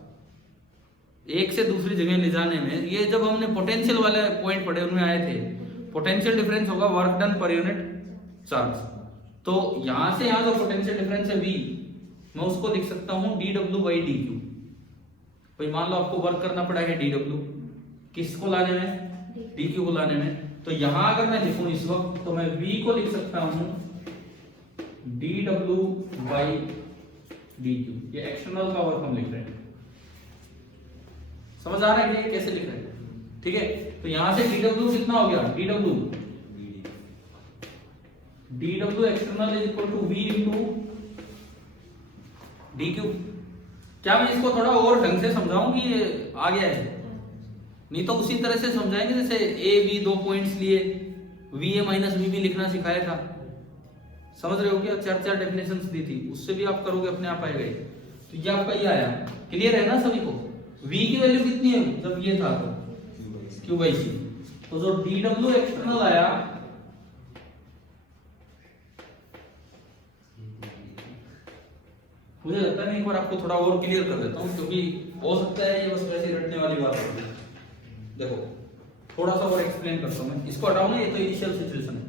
एक से दूसरी जगह ले जाने में, ये जब हमने पोटेंशियल वाले पॉइंट पढ़े उनमें आए थे, पोटेंशियल डिफरेंस होगा work done per unit charge. तो यहां से यहां जो पोटेंशियल डिफरेंस है V, मैं उसको लिख सकता हूं dw बाई dq। भाई मान लो आपको वर्क करना पड़ा है dw, किसको लाने में, डी क्यू को लाने में। तो यहां अगर मैं लिखूं इस वक्त तो मैं V को लिख सकता हूं dW बाई dQ। ये एक्सटर्नल का वर्क हम लिख रहे हैं, समझ आ रहा है कि ये कैसे लिख रहे हैं, ठीक है। तो यहां से dW कितना हो गया, dW external is equal to V into dQ। क्या मैं इसको थोड़ा और ढंग से समझाऊं कि ये आ गया है? नहीं तो उसी तरह से समझाएंगे जैसे ए बी दो पॉइंट्स लिए V A minus V B लिखना सिखाया था, समझ रहे हो क्या? चार चार डेफिनेशंस दी थी, उससे भी आप करोगे अपने आप आएगा। तो ये आपका ये आया, क्लियर है ना सभी को? v की वैल्यू कितनी है जब ये था तो q बाई सी। तो जो dw एक्सटर्नल आया मुझे लगता है एक बार आपको थोड़ा और क्लियर कर देता हूं, क्योंकि हो सकता है ये बस वैसे रटने वाली बात होती है। देखो थोड़ा सा और एक्सप्लेन करता हूं मैं, इसको हटाऊं ना, ये तो इनिशियल सिचुएशन है।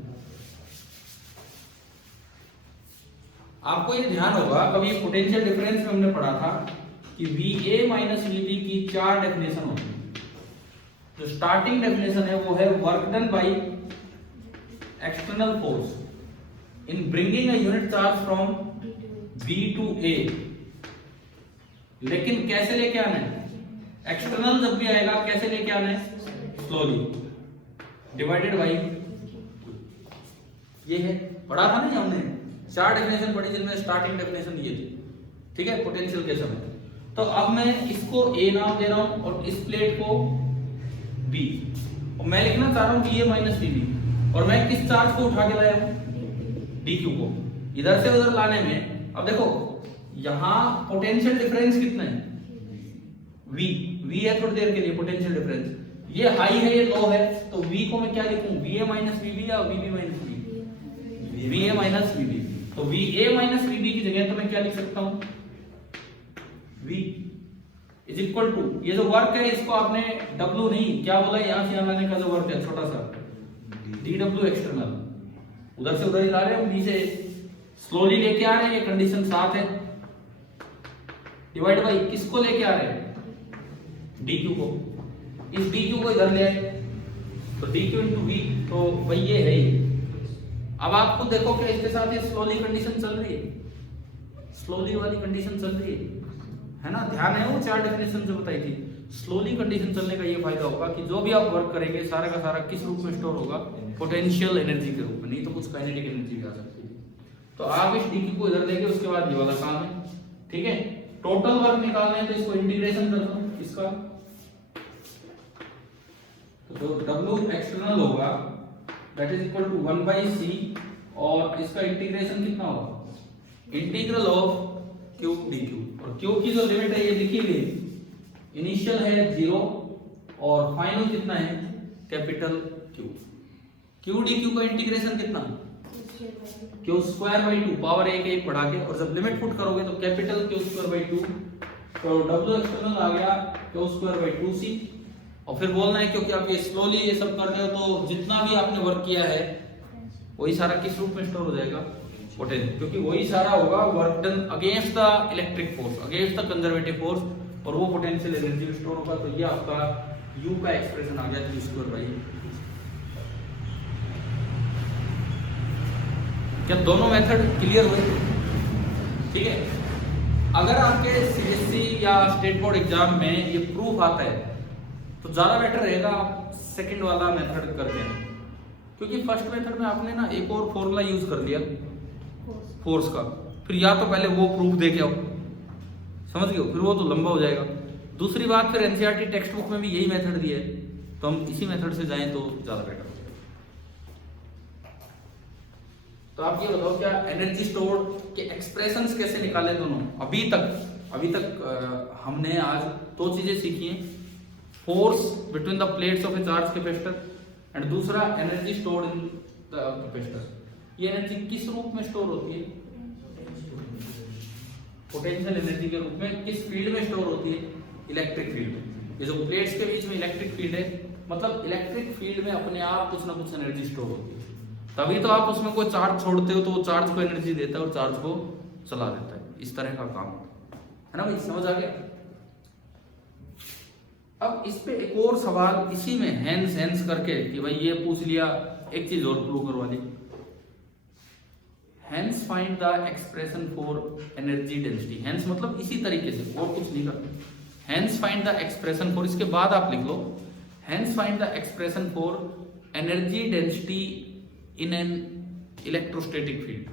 आपको ये ध्यान होगा कभी पोटेंशियल डिफरेंस में हमने पढ़ा था कि VA माइनस VB की चार डेफिनेशन होती है। जो स्टार्टिंग डेफिनेशन है वो है work done by external force in bringing a unit charge from B to A। लेकिन कैसे लेके आना है? एक्सटर्नल जब भी आएगा कैसे लेके आना है? स्लोली डिवाइडेड बाय, ये है पढ़ा था ना हमने, चार डेफिनेशन पढ़ी जिनमें स्टार्टिंग डेफिनेशन ये थी, ठीक है, पोटेंशियल के समय। तो अब मैं इसको A नाम दे रहा हूं और इस प्लेट को B, और मैं लिखना चाह रहा हूं VA माइनस VB, और मैं किस चार्ज को उठा के लाया हूं? DQ को। इधर से उधर लाने में अब देखो यहां पोटेंशियल डिफरेंस कितना है? V है थोड़ी देर के लिए पोटेंशियल डिफरेंस, ये हाई है ये लो है, तो V को मैं क्या लिखूं? VA माइनस VB या VB minus VB? VA minus VB। तो VA माइनस VB की जगह तो मैं क्या लिख सकता हूं? V इज इक्वल टू, ये जो वर्क है इसको आपने W नहीं क्या बोला, यहां से यहां लाने का जो वर्क है छोटा सा dW एक्सटर्नल, उधर से उधर ही ला रहे हैं, B से स्लोली लेके आ रहे हैं, ये कंडीशन 7 है, डिवाइड बाई किसको लेके आ रहे हैं? DQ को। इस DQ को इधर ले आए तो DQ इंटू V, तो भाई ये है ही। अब आपको देखो कि इसके साथ ये स्लोली कंडीशन चल रही है, स्लोली वाली कंडीशन चल रही है ना? ध्यान है वो चार डेफिनेशन जो बताई थी। स्लोली कंडीशन चलने का ये फायदा होगा कि जो भी आप वर्क करेंगे सारा का सारा किस रूप में स्टोर होगा? पोटेंशियल एनर्जी के रूप में, नहीं तो कुछ काइनेटिक एनर्जी भी आ सकती है। तो आप इस DQ को इधर लेके उसके बाद ये वाला काम है, ठीक है। टोटल वर्क निकालना है तो इसको इंटीग्रेशन कर दो इसका, तो W एक्सटर्नल होगा that is equal to 1 by C, और इसका इंटीग्रेशन कितना होगा? इंटीग्रल ऑफ Q dQ, और Q की जो लिमिट है ये लिखी गई, इनिशियल है 0 और फाइनल कितना है? Capital Q। Q dQ का इंटीग्रेशन कितना? Q स्क्वायर बाई 2 पावर 1 बढ़ा के, और जब लिमिट पुट करोगे तो कैपिटल Q स्क्वायर बाई 2, तो W एक्सटर्नल आ गया Q स्क्वायर बाई 2C। और फिर बोलना है क्योंकि आप ये स्लोली ये सब कर रहे हो तो जितना भी आपने वर्क किया है वही सारा किस रूप में स्टोर हो जाएगा? पोटेंशियल, क्योंकि वही सारा होगा work done against the electric force, against the conservative force, और वो पोटेंशियल एनर्जी स्टोर होगा। तो ये आपका U का एक्सप्रेशन आ गया Q स्क्वायर बाई। क्या दोनों मेथड क्लियर हुए? ठीक है। अगर आपके CSC या स्टेट बोर्ड एग्जाम में ये प्रूफ आता है तो ज्यादा बेटर रहेगा आप सेकंड वाला मेथड करते हैं, क्योंकि फर्स्ट मेथड में आपने ना एक और फॉर्मूला यूज कर लिया फोर्स का, फिर या तो पहले वो प्रूफ दे के आओ, समझ गए हो, फिर वो तो लंबा हो जाएगा। दूसरी बात फिर NCERT टेक्स्ट बुक में भी यही मेथड दिया है, तो हम इसी मेथड से जाएं तो ज्यादा बेटर हो। तो आप ये बताओ क्या एनर्जी स्टोर के एक्सप्रेशंस कैसे निकाले दोनों? अभी तक हमने आज दो चीजें सीखी हैं, force between the plates of a charge capacitor, and दूसरा energy stored in the capacitor. ये एनर्जी किस रूप में स्टोर होती है? पोटेंशियल एनर्जी के रूप में। किस फील्ड में स्टोर होती है? इलेक्ट्रिक फील्ड में। ये जो प्लेट्स के बीच में इलेक्ट्रिक फील्ड है, मतलब इलेक्ट्रिक फील्ड में अपने आप कुछ ना कुछ एनर्जी स्टोर होती है, तभी तो आप उसमें कोई चार्ज छोड़ते हो तो वो चार्ज को एनर्जी देता है और चार्ज को चला देता है। इस तरह का काम है ना भाई, समझ आ गया? अब इस पे एक और सवाल इसी में हैंस करके कि भाई ये पूछ लिया, एक चीज और प्रूव करवा दी। Hence find the expression for energy density। Hence मतलब इसी तरीके से, और कुछ नहीं करते। Hence find the expression for, इसके बाद आप लिख लो Hence find the expression for energy density in an electrostatic field।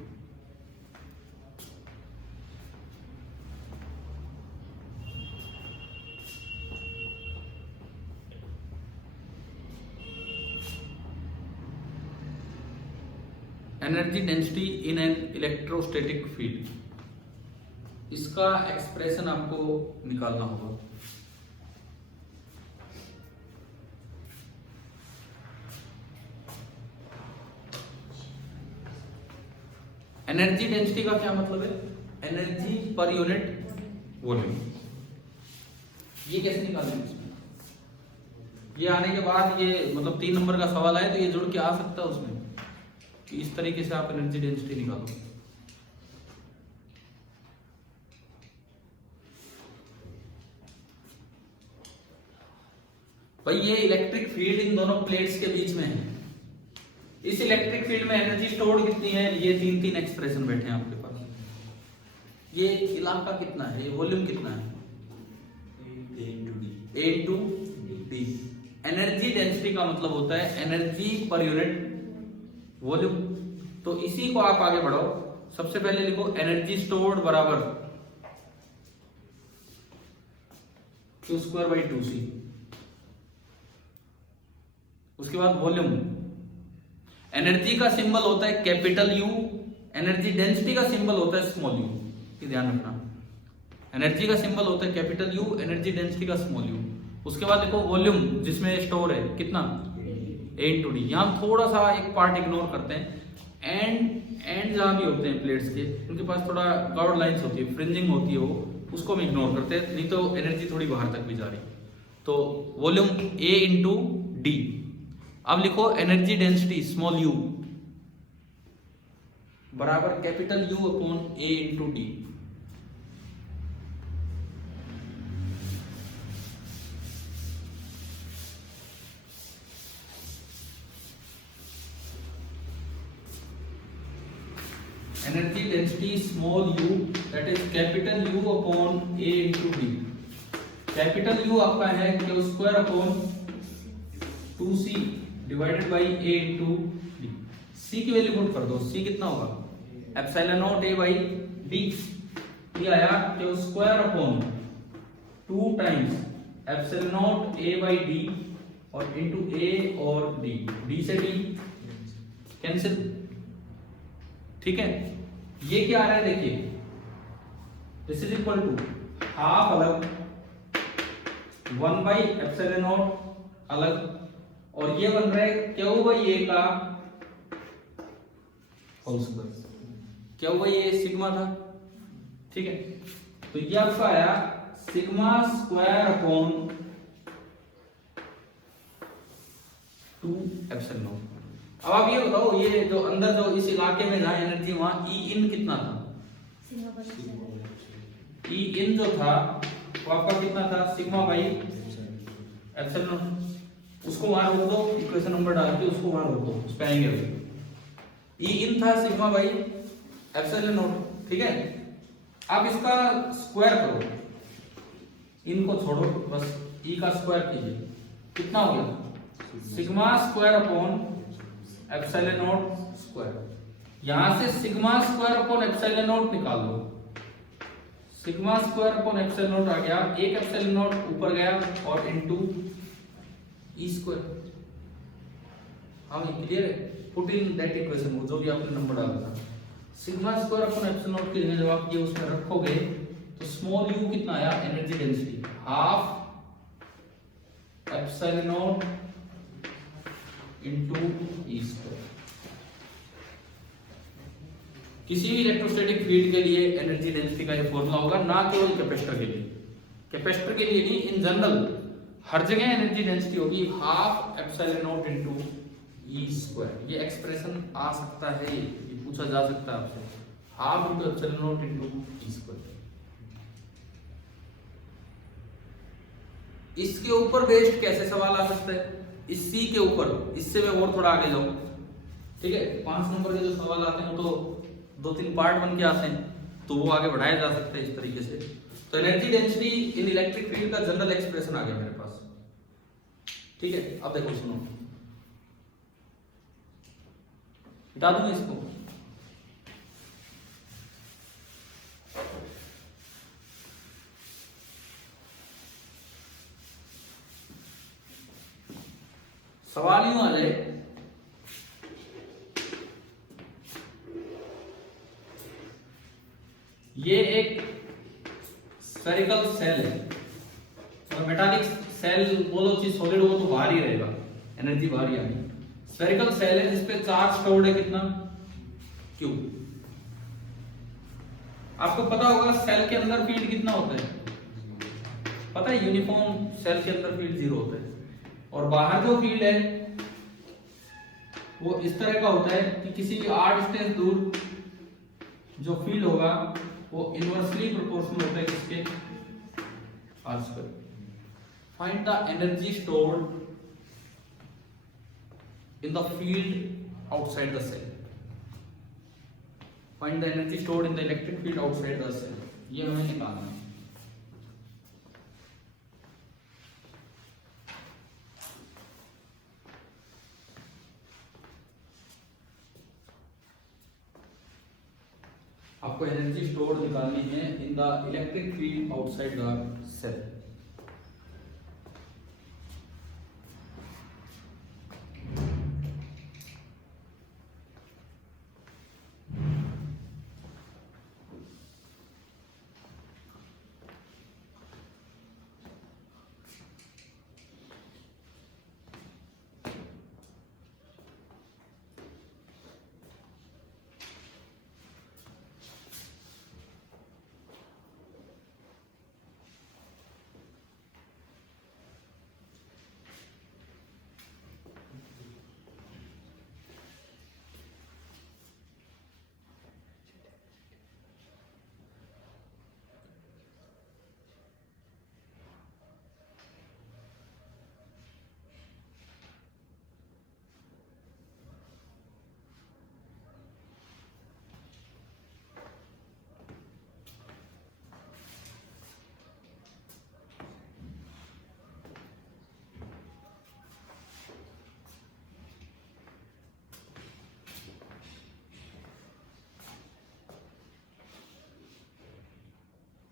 Energy density in an electrostatic field, इसका एक्सप्रेशन आपको निकालना होगा। एनर्जी डेंसिटी का क्या मतलब है? Energy per unit volume. ये कैसे निकालेंगे इसमें? ये आने के बाद ये मतलब 3 नंबर का सवाल आए तो ये जुड़ के आ सकता है उसमें कि इस तरीके से आप एनर्जी डेंसिटी निकालो। भाई ये इलेक्ट्रिक फील्ड इन दोनों प्लेट्स के बीच में है। इस इलेक्ट्रिक फील्ड में एनर्जी स्टोर्ड कितनी है? ये 3 एक्सप्रेशन बैठे हैं आपके पास। ये इलाका कितना है? ये वॉल्यूम कितना है? A into D। Energy density का मतलब होता है एनर्जी पर यूनिट वॉल्यूम। तो इसी को आप आगे बढ़ाओ। सबसे पहले लिखो एनर्जी स्टोर्ड बराबर Q²/2C। उसके बाद वॉल्यूम। एनर्जी का सिंबल होता है कैपिटल यू, एनर्जी डेंसिटी का सिंबल होता है स्मॉल यू। ये ध्यान रखना, एनर्जी का सिंबल होता है कैपिटल यू, एनर्जी डेंसिटी का स्मॉल यू। उसके बाद देखो वॉल्यूम जिसमें स्टोर है कितना? A into D। यहाँ थोड़ा सा एक पार्ट इग्नोर करते हैं। एंड जहां भी होते हैं प्लेट्स के, उनके पास थोड़ा कर्व्ड लाइंस होती है, फ्रिंजिंग होती है, वो उसको हम इग्नोर करते हैं, नहीं तो एनर्जी थोड़ी बाहर तक भी जा रही। तो वॉल्यूम A into D। अब लिखो एनर्जी डेंसिटी स्मॉल यू बराबर capital U upon A into D। Energy density small u that is capital U upon A into D। Capital U आपका है Q² upon 2C divided by A into D। C की value put कर दो। C कितना होगा? Epsilon not A by D। ये आया Q² upon 2 times epsilon not A by D और इनटू A और D। D से D कैंसिल, ठीक है। ये क्या आ रहा है देखिए, this is equal to half अलग 1/ε0 अलग, और ये बन रहा है Q/A का होल स्क्वायर। Q/A सिग्मा था, ठीक है। तो ये आपका आया σ² अपॉन 2ε0। अब आप ये बताओ, ये जो अंदर जो इस इलाके में जहां एनर्जी वहां E in कितना था? E in जो था वो आपका कितना था? Sigma by epsilon. उसको वहां रोक दो, इक्वेशन नंबर डाल के उसको वहां रोक दो, उस पे आएंगे अभी। E in था सिग्मा बाई एप्सिलॉन नॉट, ठीक है। अब इसका स्क्वायर करो, इनको छोड़ो, बस E का स्क्वायर कीजिए। कितना हो गया? σ² अपॉन एप्सिलॉन नॉट स्क्वायर। यहां से σ² अपॉन एप्सिलॉन नॉट निकाल लो। σ² अपॉन एप्सिलॉन नॉट आ गया, एक एप्सिलॉन नॉट ऊपर गया और इनटू E²। हाँ क्लियर है? पुट इन दैट इक्वेशन, वो जो भी आपने नंबर डाला था। σ² अपॉन एप्सिलॉन नॉट की जगह जब आप ये उसमें रखोगे तो स्मॉल u कितना आया? Energy density half epsilon not into E²। किसी भी इलेक्ट्रोस्टैटिक फील्ड के लिए एनर्जी डेंसिटी का ये फॉर्मूला होगा, ना केवल कैपेसिटर के लिए। कैपेसिटर के लिए नहीं, इन जनरल हर जगह एनर्जी डेंसिटी होगी half epsilon not into E²। ये एक्सप्रेशन आ सकता है, ये पूछा जा सकता है आपसे, half into epsilon not into E²। इसके ऊपर बेस्ड कैसे सवाल आ सकता है, इस सी के ऊपर, इससे मैं और थोड़ा आगे जाऊं, ठीक है। 5 नंबर के जो सवाल आते हैं वो तो 2-3 पार्ट बन के आते हैं, तो वो आगे बढ़ाया जा सकता है इस तरीके से। तो energy density in electric field का जनरल एक्सप्रेशन आ गया मेरे पास, ठीक है। अब देखो सुनो, बता दूं इसको, सवाल यूं आ जाए, ये एक स्फेरिकल सेल है, और मेटालिक सेल बोलो चीज सॉलिड हो तो बाहर ही रहेगा, एनर्जी बाहर ही आएगी। स्फेरिकल सेल है जिसपे चार्ज स्टोर्ड है कितना, Q। आपको पता होगा सेल के अंदर फील्ड कितना होता है, पता है, यूनिफॉर्म सेल के अंदर फील्ड 0 होता है, और बाहर जो फील्ड है वो इस तरह का होता है कि किसी भी r डिस्टेंस दूर जो फील्ड होगा वो इनवर्सली प्रोपोर्शनल होता है किसके, r square. Find the energy stored in the field outside the cell, find the energy stored in the electric field outside the cell, ये हमें निकालना है। आपको एनर्जी स्टोर्ड निकालनी है in the electric field outside the cell.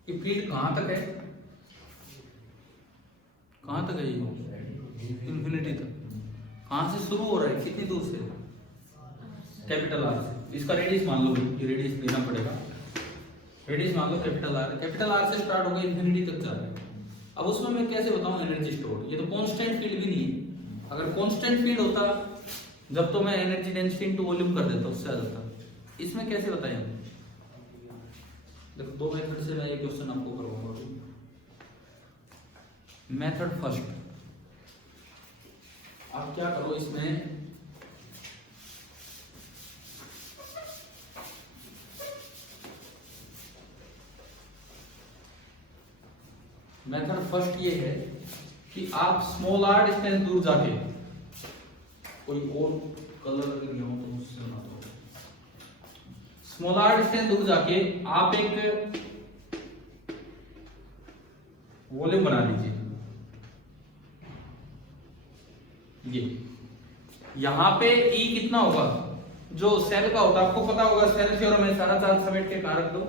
ये field कहां तक है, कहां तक है ये, इंफिनिटी तक। कहां से शुरू हो रहा है, कितनी दूर से, कैपिटल आर से। इसका रेडियस मान लो, ये रेडियस देना पड़ेगा, रेडियस मान लो कैपिटल आर, कैपिटल आर से स्टार्ट होगा इंफिनिटी तक जा रहा है। अब उसमें मैं कैसे बताऊं एनर्जी स्टोर, ये तो कांस्टेंट फील्ड भी नहीं है। अगर कांस्टेंट फील्ड होता जब तो मैं एनर्जी डेंसिटी इनटू वॉल्यूम कर देता, उससे आ जाता। इसमें कैसे बताएं, देखो 2 मेथड से मैं ये क्वेश्चन आपको करवाऊंगा। मेथड फर्स्ट, आप क्या करो इसमें, मेथड फर्स्ट ये है कि आप स्मॉल r डिस्टेंस दूर जाके, कोई और कलर अगर लिया हो तो उससे बना दो, स्मॉल r डिस्टेंस दूर जाके आप एक वॉल्यूम बना लीजिए। ये यहां पे E कितना होगा, जो सेल का होता है, आपको पता होगा सेल थ्योरम में सारा चार्ज समेट के कहां रख दो,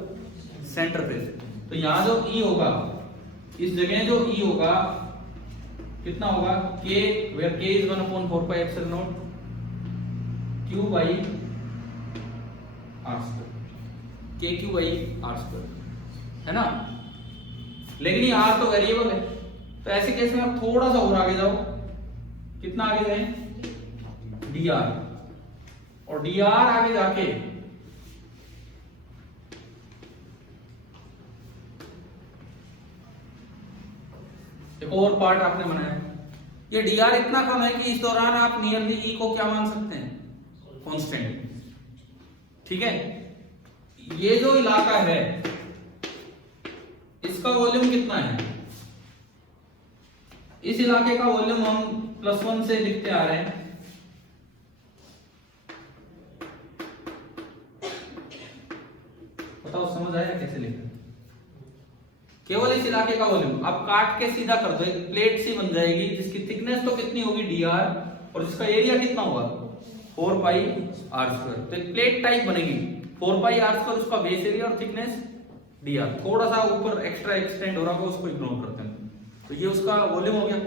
सेंटर पे। तो यहां जो E होगा, इस जगह जो E होगा कितना होगा, K, where K is 1/4 pi epsilon naught Q by R square, KQ by R square, है ना। लेकिन ये R तो वेरिएबल है, तो ऐसे केस में आप थोड़ा सा और आगे जाओ, कितना आगे जाए, dr, और dr आगे जाके एक और पार्ट आपने बनाया। ये dr इतना कम है कि इस दौरान आप नियरली E को क्या मान सकते हैं, कांस्टेंट, ठीक है। ये जो इलाका है इसका वॉल्यूम कितना है, इस इलाके का वॉल्यूम हम +1 से लिखते आ रहे हैं। बताओ समझ आया कैसे लिखते हैं? केवल इस इलाके का वॉल्यूम आप काट के सीधा कर दो, एक प्लेट सी बन जाएगी जिसकी थिकनेस तो कितनी होगी dr और जिसका एरिया कितना होगा 4πr²। तो एक प्लेट टाइप बनेगी 4πr², उसका बेस एरिया और थिकनेस dr। थोड़ा सा ऊपर एक्स्ट्रा एक्सटेंड हो रहा होगा, उसको इग्नोर करते हैं। तो ये उसका वॉल्यूम हो गया।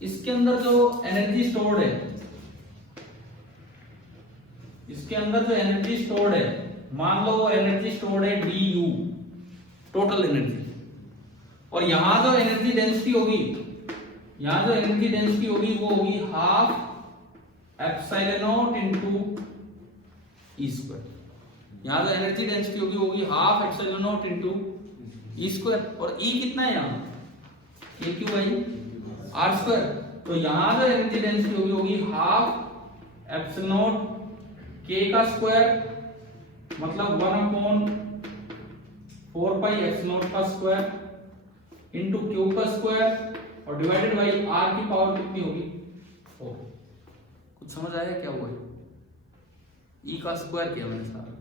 इसके अंदर जो एनर्जी स्टोर्ड है, इसके अंदर जो एनर्जी स्टोर्ड है, मान लो वो एनर्जी स्टोर्ड है du, टोटल एनर्जी। और यहां जो एनर्जी डेंसिटी होगी, यहां जो एनर्जी डेंसिटी होगी वो होगी 12 एप्सिलॉन नॉट इनटू E²। यहां जो एनर्जी डेंसिटी होगी वो होगी 12 एप्सिलॉन नॉट इनटू E²। और E कितना है यहां AQ/r²। तो यहां जो एनर्जी डेंसिटी होगी होगी 12 एप्सिलॉन नॉट k का स्क्वायर, मतलब 1/4πε0 का स्क्वायर इनटू q का स्क्वायर और डिवाइडेड बाई r की पावर कितनी होगी 4। कुछ समझ आया क्या हुआ? E का स्क्वायर किया मैंने सारा।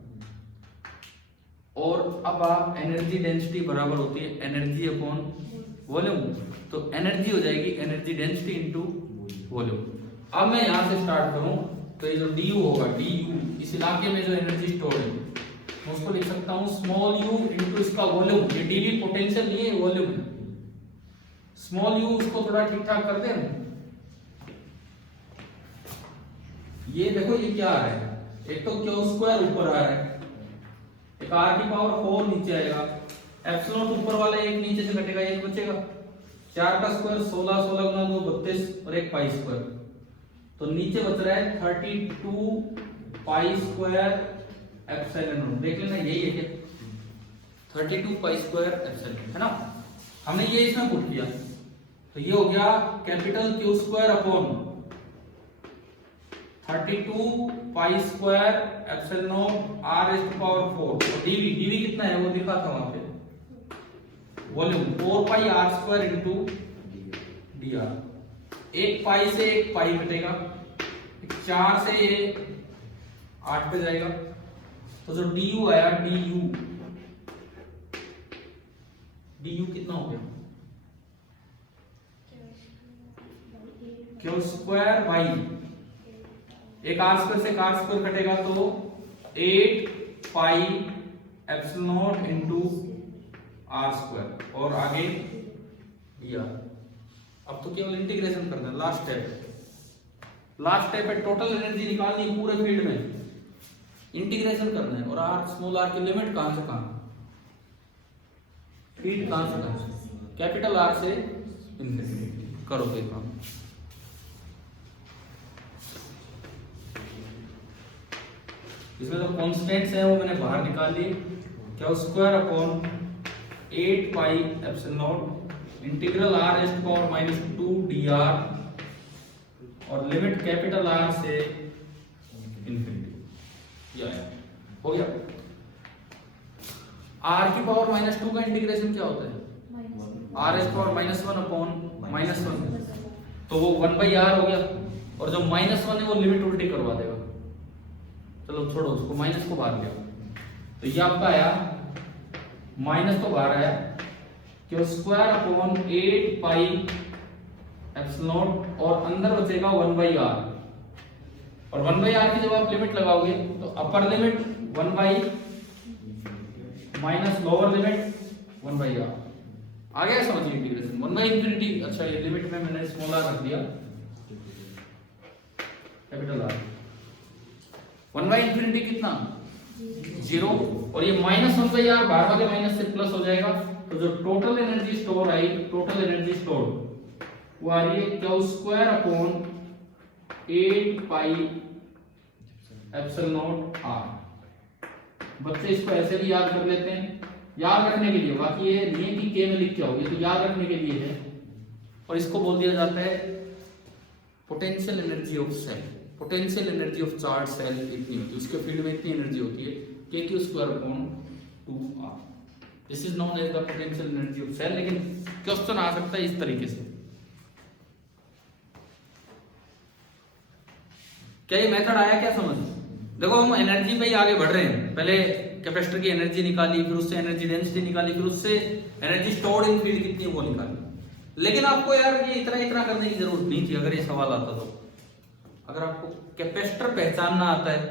और अब आप एनर्जी डेंसिटी बराबर होती है एनर्जी अपॉन वॉल्यूम, तो एनर्जी हो जाएगी एनर्जी डेंसिटी इनटू वॉल्यूम। अब मैं यहां से स्टार्ट करूं तो ये जो du होगा, du इस इलाके में जो एनर्जी स्टोर है मैं उसको लिख सकता हूं स्मॉल u इनटू इसका वॉल्यूम। ये dv पोटेंशियल नहीं है, वॉल्यूम है। स्मॉल u उसको थोड़ा ठीक ठाक कर दें। ये देखो ये क्या आ रहा है, एक तो q² ऊपर आ रहा है, एक r की पावर 4 नीचे आएगा, एप्सिलॉन ऊपर वाला एक नीचे से घटेगा, एक बचेगा। 4 का स्क्वायर 16, 16 गुना 2 32 और एक π²। तो नीचे बच रहा है 32 π² एप्सिलॉन नॉट। देख लेना यही है क्या, 32 π² एप्सिलॉन, है ना। हमने ये इसमें पुट किया तो ये हो गया capital Q² upon 32 π² epsilon naught r⁴। dv कितना है वो दिखा था वहां पे, वॉल्यूम 4πr² इनटू dr। एक पाई से एक पाई घटेगा, 4 से ये 8 पे जाएगा, तो जो du आया du कितना हो गया q² बाई एक r² से r² कटेगा तो 8 pi epsilon not into r²। और आगे dr। अब तो केवल इंटीग्रेशन करना है, लास्ट स्टेप है। टोटल एनर्जी निकालनी है पूरे फील्ड में, इंटीग्रेशन करना है। और r स्मॉल r की लिमिट कहां से कहां, फील्ड कहां से कहां, कैपिटल R से इंफिनिटी। करो फिर काम। इसमें जो कांस्टेंट्स हैं वो मैंने बाहर निकाल लिए, q² upon 8 pi epsilon not integral r⁻² dr और लिमिट कैपिटल R से इंफिनिटी। हो गया। r की पावर -2 का इंटीग्रेशन क्या होता है, r⁻1 अपॉन -1, तो वो 1/r हो गया। और जो -1 है वो लिमिट उल्टी करवा देगा। चलो छोड़ो उसको, माइनस को बाहर लिया तो ये आपका आया, माइनस तो बाहर आया q² अपॉन 8 पाई एप्सिलॉन और अंदर बचेगा 1/r। और 1/r की जब आप लिमिट लगाओगे तो upper limit 1/ minus lower limit 1/r। आ गया समझिए इंटीग्रेशन 1/∞। अच्छा ये लिमिट में मैंने स्मॉल r रख दिया, कैपिटल R। 1/∞ कितना 0, और ये -1/r बाहर वाले माइनस से प्लस हो जाएगा। तो जो total energy store I, total energy store वो आ रही है q² upon 8 pi epsilon not r। बच्चे इसको ऐसे भी याद कर लेते हैं, याद रखने के लिए, बाकी ये नहीं कि के में लिख के आओगे, तो याद रखने के लिए है। और इसको बोल दिया जाता है potential energy of cell. Potential energy of charge cell इतनी होती है, उसके फील्ड में इतनी एनर्जी होती है kq² upon 2r। This is known as the potential energy of cell. लेकिन क्वेश्चन आ सकता है इस तरीके से, क्या ये मेथड आया क्या समझ? देखो हम एनर्जी पे ही आगे बढ़ रहे हैं। पहले कैपेसिटर की एनर्जी निकाली, फिर उससे एनर्जी डेंसिटी निकाली, फिर उससे एनर्जी स्टोर्ड इन फील्ड कितनी है वो निकाली। लेकिन आपको यार ये इतना इतना करने की जरूरत नहीं थी अगर ये सवाल आता तो। अगर आपको कैपेसिटर पहचानना आता है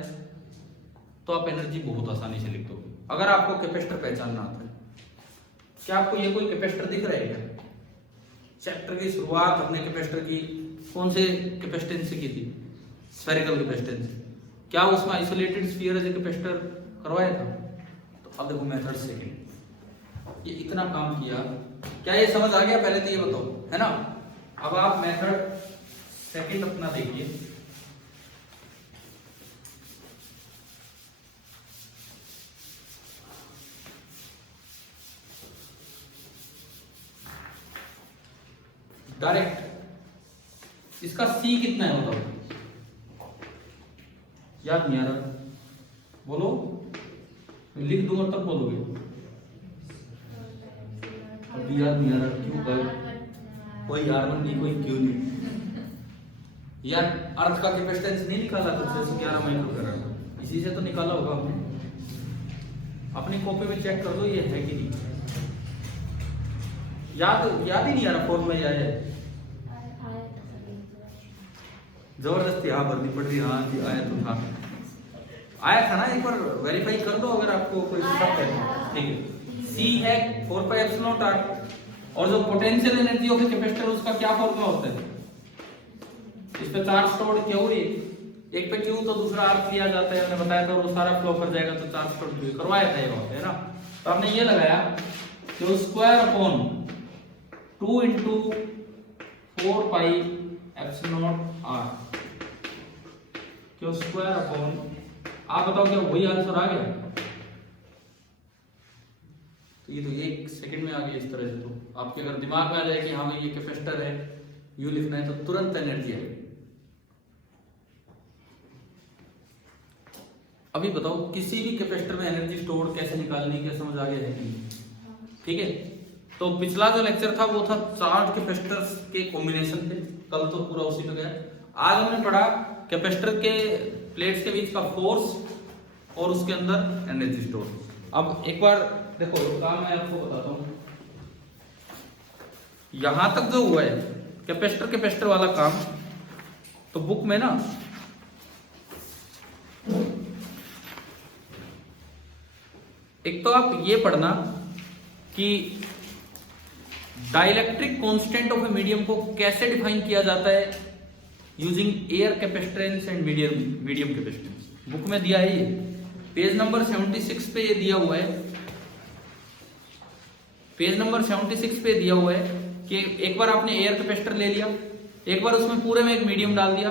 तो आप एनर्जी बहुत आसानी से लिख दोगे। अगर आपको कैपेसिटर पहचानना आता है, क्या आपको ये कोई कैपेसिटर दिख रहा है क्या? चैप्टर की शुरुआत हमने कैपेसिटर की कौन से कैपेसिटेंस से की थी? Spherical capacitance. क्या उसमें isolated sphere as a capacitor करवाया था? तो अब देखो मेथड सेकंड, ये इतना काम किया, क्या ये समझ आ गया? पहले तो ये बताओ, है ना? अब आप मेथड सेकंड अपना देखिए। डायरेक्ट इसका सी कितना है बताओ? याद नहीं आ रहा, बोलो, लिख दूंगा तब बोलोगे। अभी याद नहीं आ रहा, क्यों भाई? कोई R1 नहीं, कोई क्यों नहीं यार? अर्थ का कैपेसिटेंस नहीं निकाला तो 611 माइक्रोफैराड, इसी से तो निकाला होगा हमने। अपनी कॉपी में चेक कर दो ये है कि नहीं। याद ही नहीं आ रहा फॉर्म में आया है। जबरदस्ती हाँ भरनी पड़ रही। हाँ जी आया तो था, आया था ना, एक बार वेरीफाई कर दो अगर आपको कोई शक है। ठीक है, सी है 4 पाई एप्सिलॉन आर। और जो पोटेंशियल एनर्जी ऑफ कैपेसिटर उसका क्या फॉर्मूला होता है? इस पे चार्ज स्टोर्ड क्यू है, एक पे क्यू तो दूसरा आर लिया जाता है, हमने बताया था, और वो सारा फ्लो कर जाएगा तो चार्ज स्टोर्ड क्यू करवाया था ये वहां पे, है ना? तो हमने ये लगाया Q square upon 2 into 4 pi epsilon R, Q square upon, आप बताओ क्या वही आंसर आ गया? तो ये तो एक सेकंड में आ गया इस तरह से। तो आपके अगर दिमाग में आ जाए कि हाँ भाई ये कैपेसिटर है, यू लिखना है, तो तुरंत एनर्जी आएगी। अभी बताओ किसी भी कैपेसिटर में एनर्जी स्टोर कैसे निकालनी, क्या समझ आ गया है कि? ठीक है, तो पिछला जो लेक्चर था वो था चार्ज कैपेसिटर्स के कॉम्बिनेशन पे, कल तो पूरा उसी पे गया। आज हमने पढ़ा कैपेसिटर के प्लेट्स के बीच का फोर्स और उसके अंदर एनर्जी स्टोर। अब एक बार देखो काम मैं आपको बताता हूं। यहां तक जो हुआ है कैपेसिटर वाला काम, तो बुक में ना एक तो आप ये पढ़ना कि dielectric constant of a medium को कैसे डिफाइन किया जाता है using air capacitance and medium capacitance. Book में दिया है ये, पेज नंबर 76 पे ये दिया हुआ है। पेज नंबर 76 पे दिया हुआ है कि एक बार आपने एयर कैपेसिटर ले लिया, एक बार उसमें पूरे में एक मीडियम डाल दिया,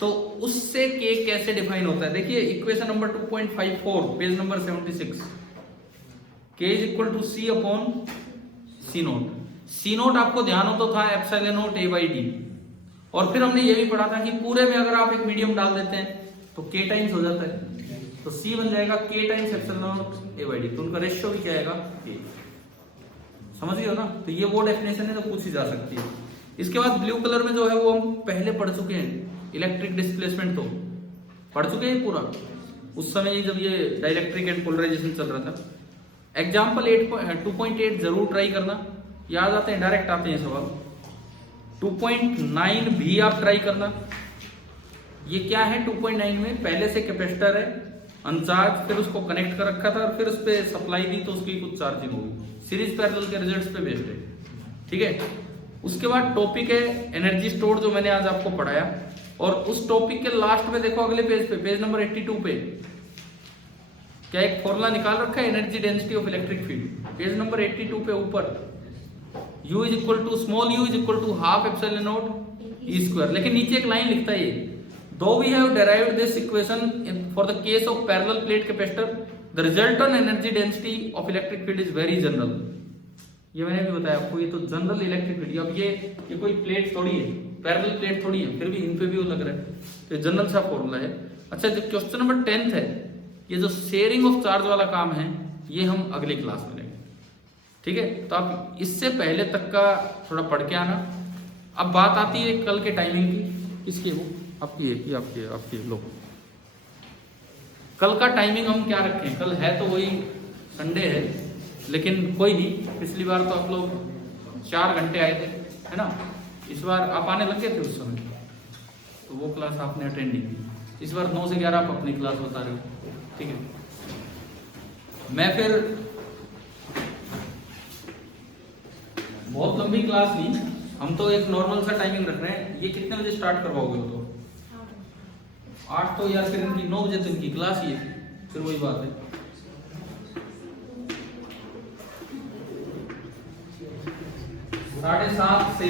तो उससे के कैसे डिफाइन होता है। देखिए equation number 2.54 page number 76, K is equal to C upon C naught. C naught आपको ध्यान हो तो था epsilon naught A by D. और फिर हमने ये भी पढ़ा था कि पूरे में अगर आप एक मीडियम डाल देते हैं तो के टाइम्स हो जाता है, तो सी बन जाएगा के times epsilon naught A by D. तो उनका रेशियो भी क्या आएगा, के। समझ गए हो ना? तो ये वो डेफिनेशन है तो पूछी जा सकती है। इसके बाद ब्लू कलर में जो है वो हम पहले पढ़ चुके हैं, इलेक्ट्रिक डिस्प्लेसमेंट तो पढ़ चुके हैं पूरा, उस समय जब ये डाइलेक्ट्रिक एंड पोलराइजेशन चल रहा था। एग्जाम्पल 2.8 जरूर ट्राई करना, याद आते हैं, डायरेक्ट आते हैं सवाल। 2.9 भी आप ट्राई करना। ये क्या है 2.9 में? पहले से कैपेसिटर है अनचार्ज, फिर उसको कनेक्ट कर रखा था और फिर उस पर सप्लाई दी तो उसकी कुछ चार्जिंग होगी। सीरीज पैरेलल के रिजल्ट्स पे बेस्ड है, ठीक है। उसके बाद टॉपिक है एनर्जी स्टोर, जो मैंने आज आपको पढ़ाया। और उस टॉपिक के लास्ट में देखो अगले पेज पे, पेज नंबर 82 पे क्या एक फॉर्मूला निकाल रखा है energy density of electric field. Page number 82 पे ऊपर U is equal to small u is equal to half epsilon naught E square. लेकिन नीचे एक लाइन लिखता है ये, though we have derived this equation for the case of parallel plate capacitor, the resultant energy density of electric field is very general. ये मैंने भी बताया आपको, ये तो जनरल इलेक्ट्रिक फील्ड। अब ये कोई प्लेट थोड़ी है, पैरेलल प्लेट थोड़ी है, फिर भी इन पे भी वो लग रहा है, तो जनरल सा फॉर्मूला है। अच्छा, जो क्वेश्चन नंबर 10 है, ये जो शेयरिंग ऑफ चार्ज वाला काम है, ये हम अगली क्लास में लेंगे, ठीक है। तो आप इससे पहले तक का थोड़ा पढ़ के आना। अब बात आती है कल के टाइमिंग की, इसकी वो आपकी है आपकी लो। कल का टाइमिंग हम क्या रखें? कल है तो वही संडे है, लेकिन कोई नहीं, पिछली बार तो आप लोग 4 घंटे आए थे, है ना? इस बार आप आने लग गए थे उस समय, तो वो क्लास आपने अटेंड नहीं की। इस बार 9 से 11 आप अपनी क्लास बता रहे हो, ठीक है? मैं फिर बहुत लंबी क्लास नहीं, हम तो एक नॉर्मल सा टाइमिंग रख रहे हैं। ये कितने बजे स्टार्ट करवाओगे? तो 8 तो यार, फिर इनकी 9 बजे तो इनकी क्लास ही है, फिर वही बात है। साढ़े 7 से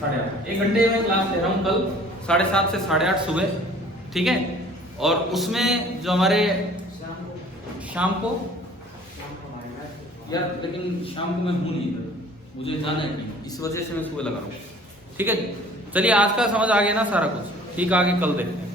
8:30, 1 घंटे में क्लास ले रहा हूँ कल, 7:30 से 8:30 सुबह, ठीक है? और उसमें जो हमारे शाम को यार, लेकिन शाम को मैं हूँ नहीं इधर, मुझे जाना है कहीं, इस वजह से मैं सुबह लगा रहा हूँ, ठीक है? चलिए, आज का समझ आ गया ना सारा कुछ? ठीक, आगे कल देखते हैं।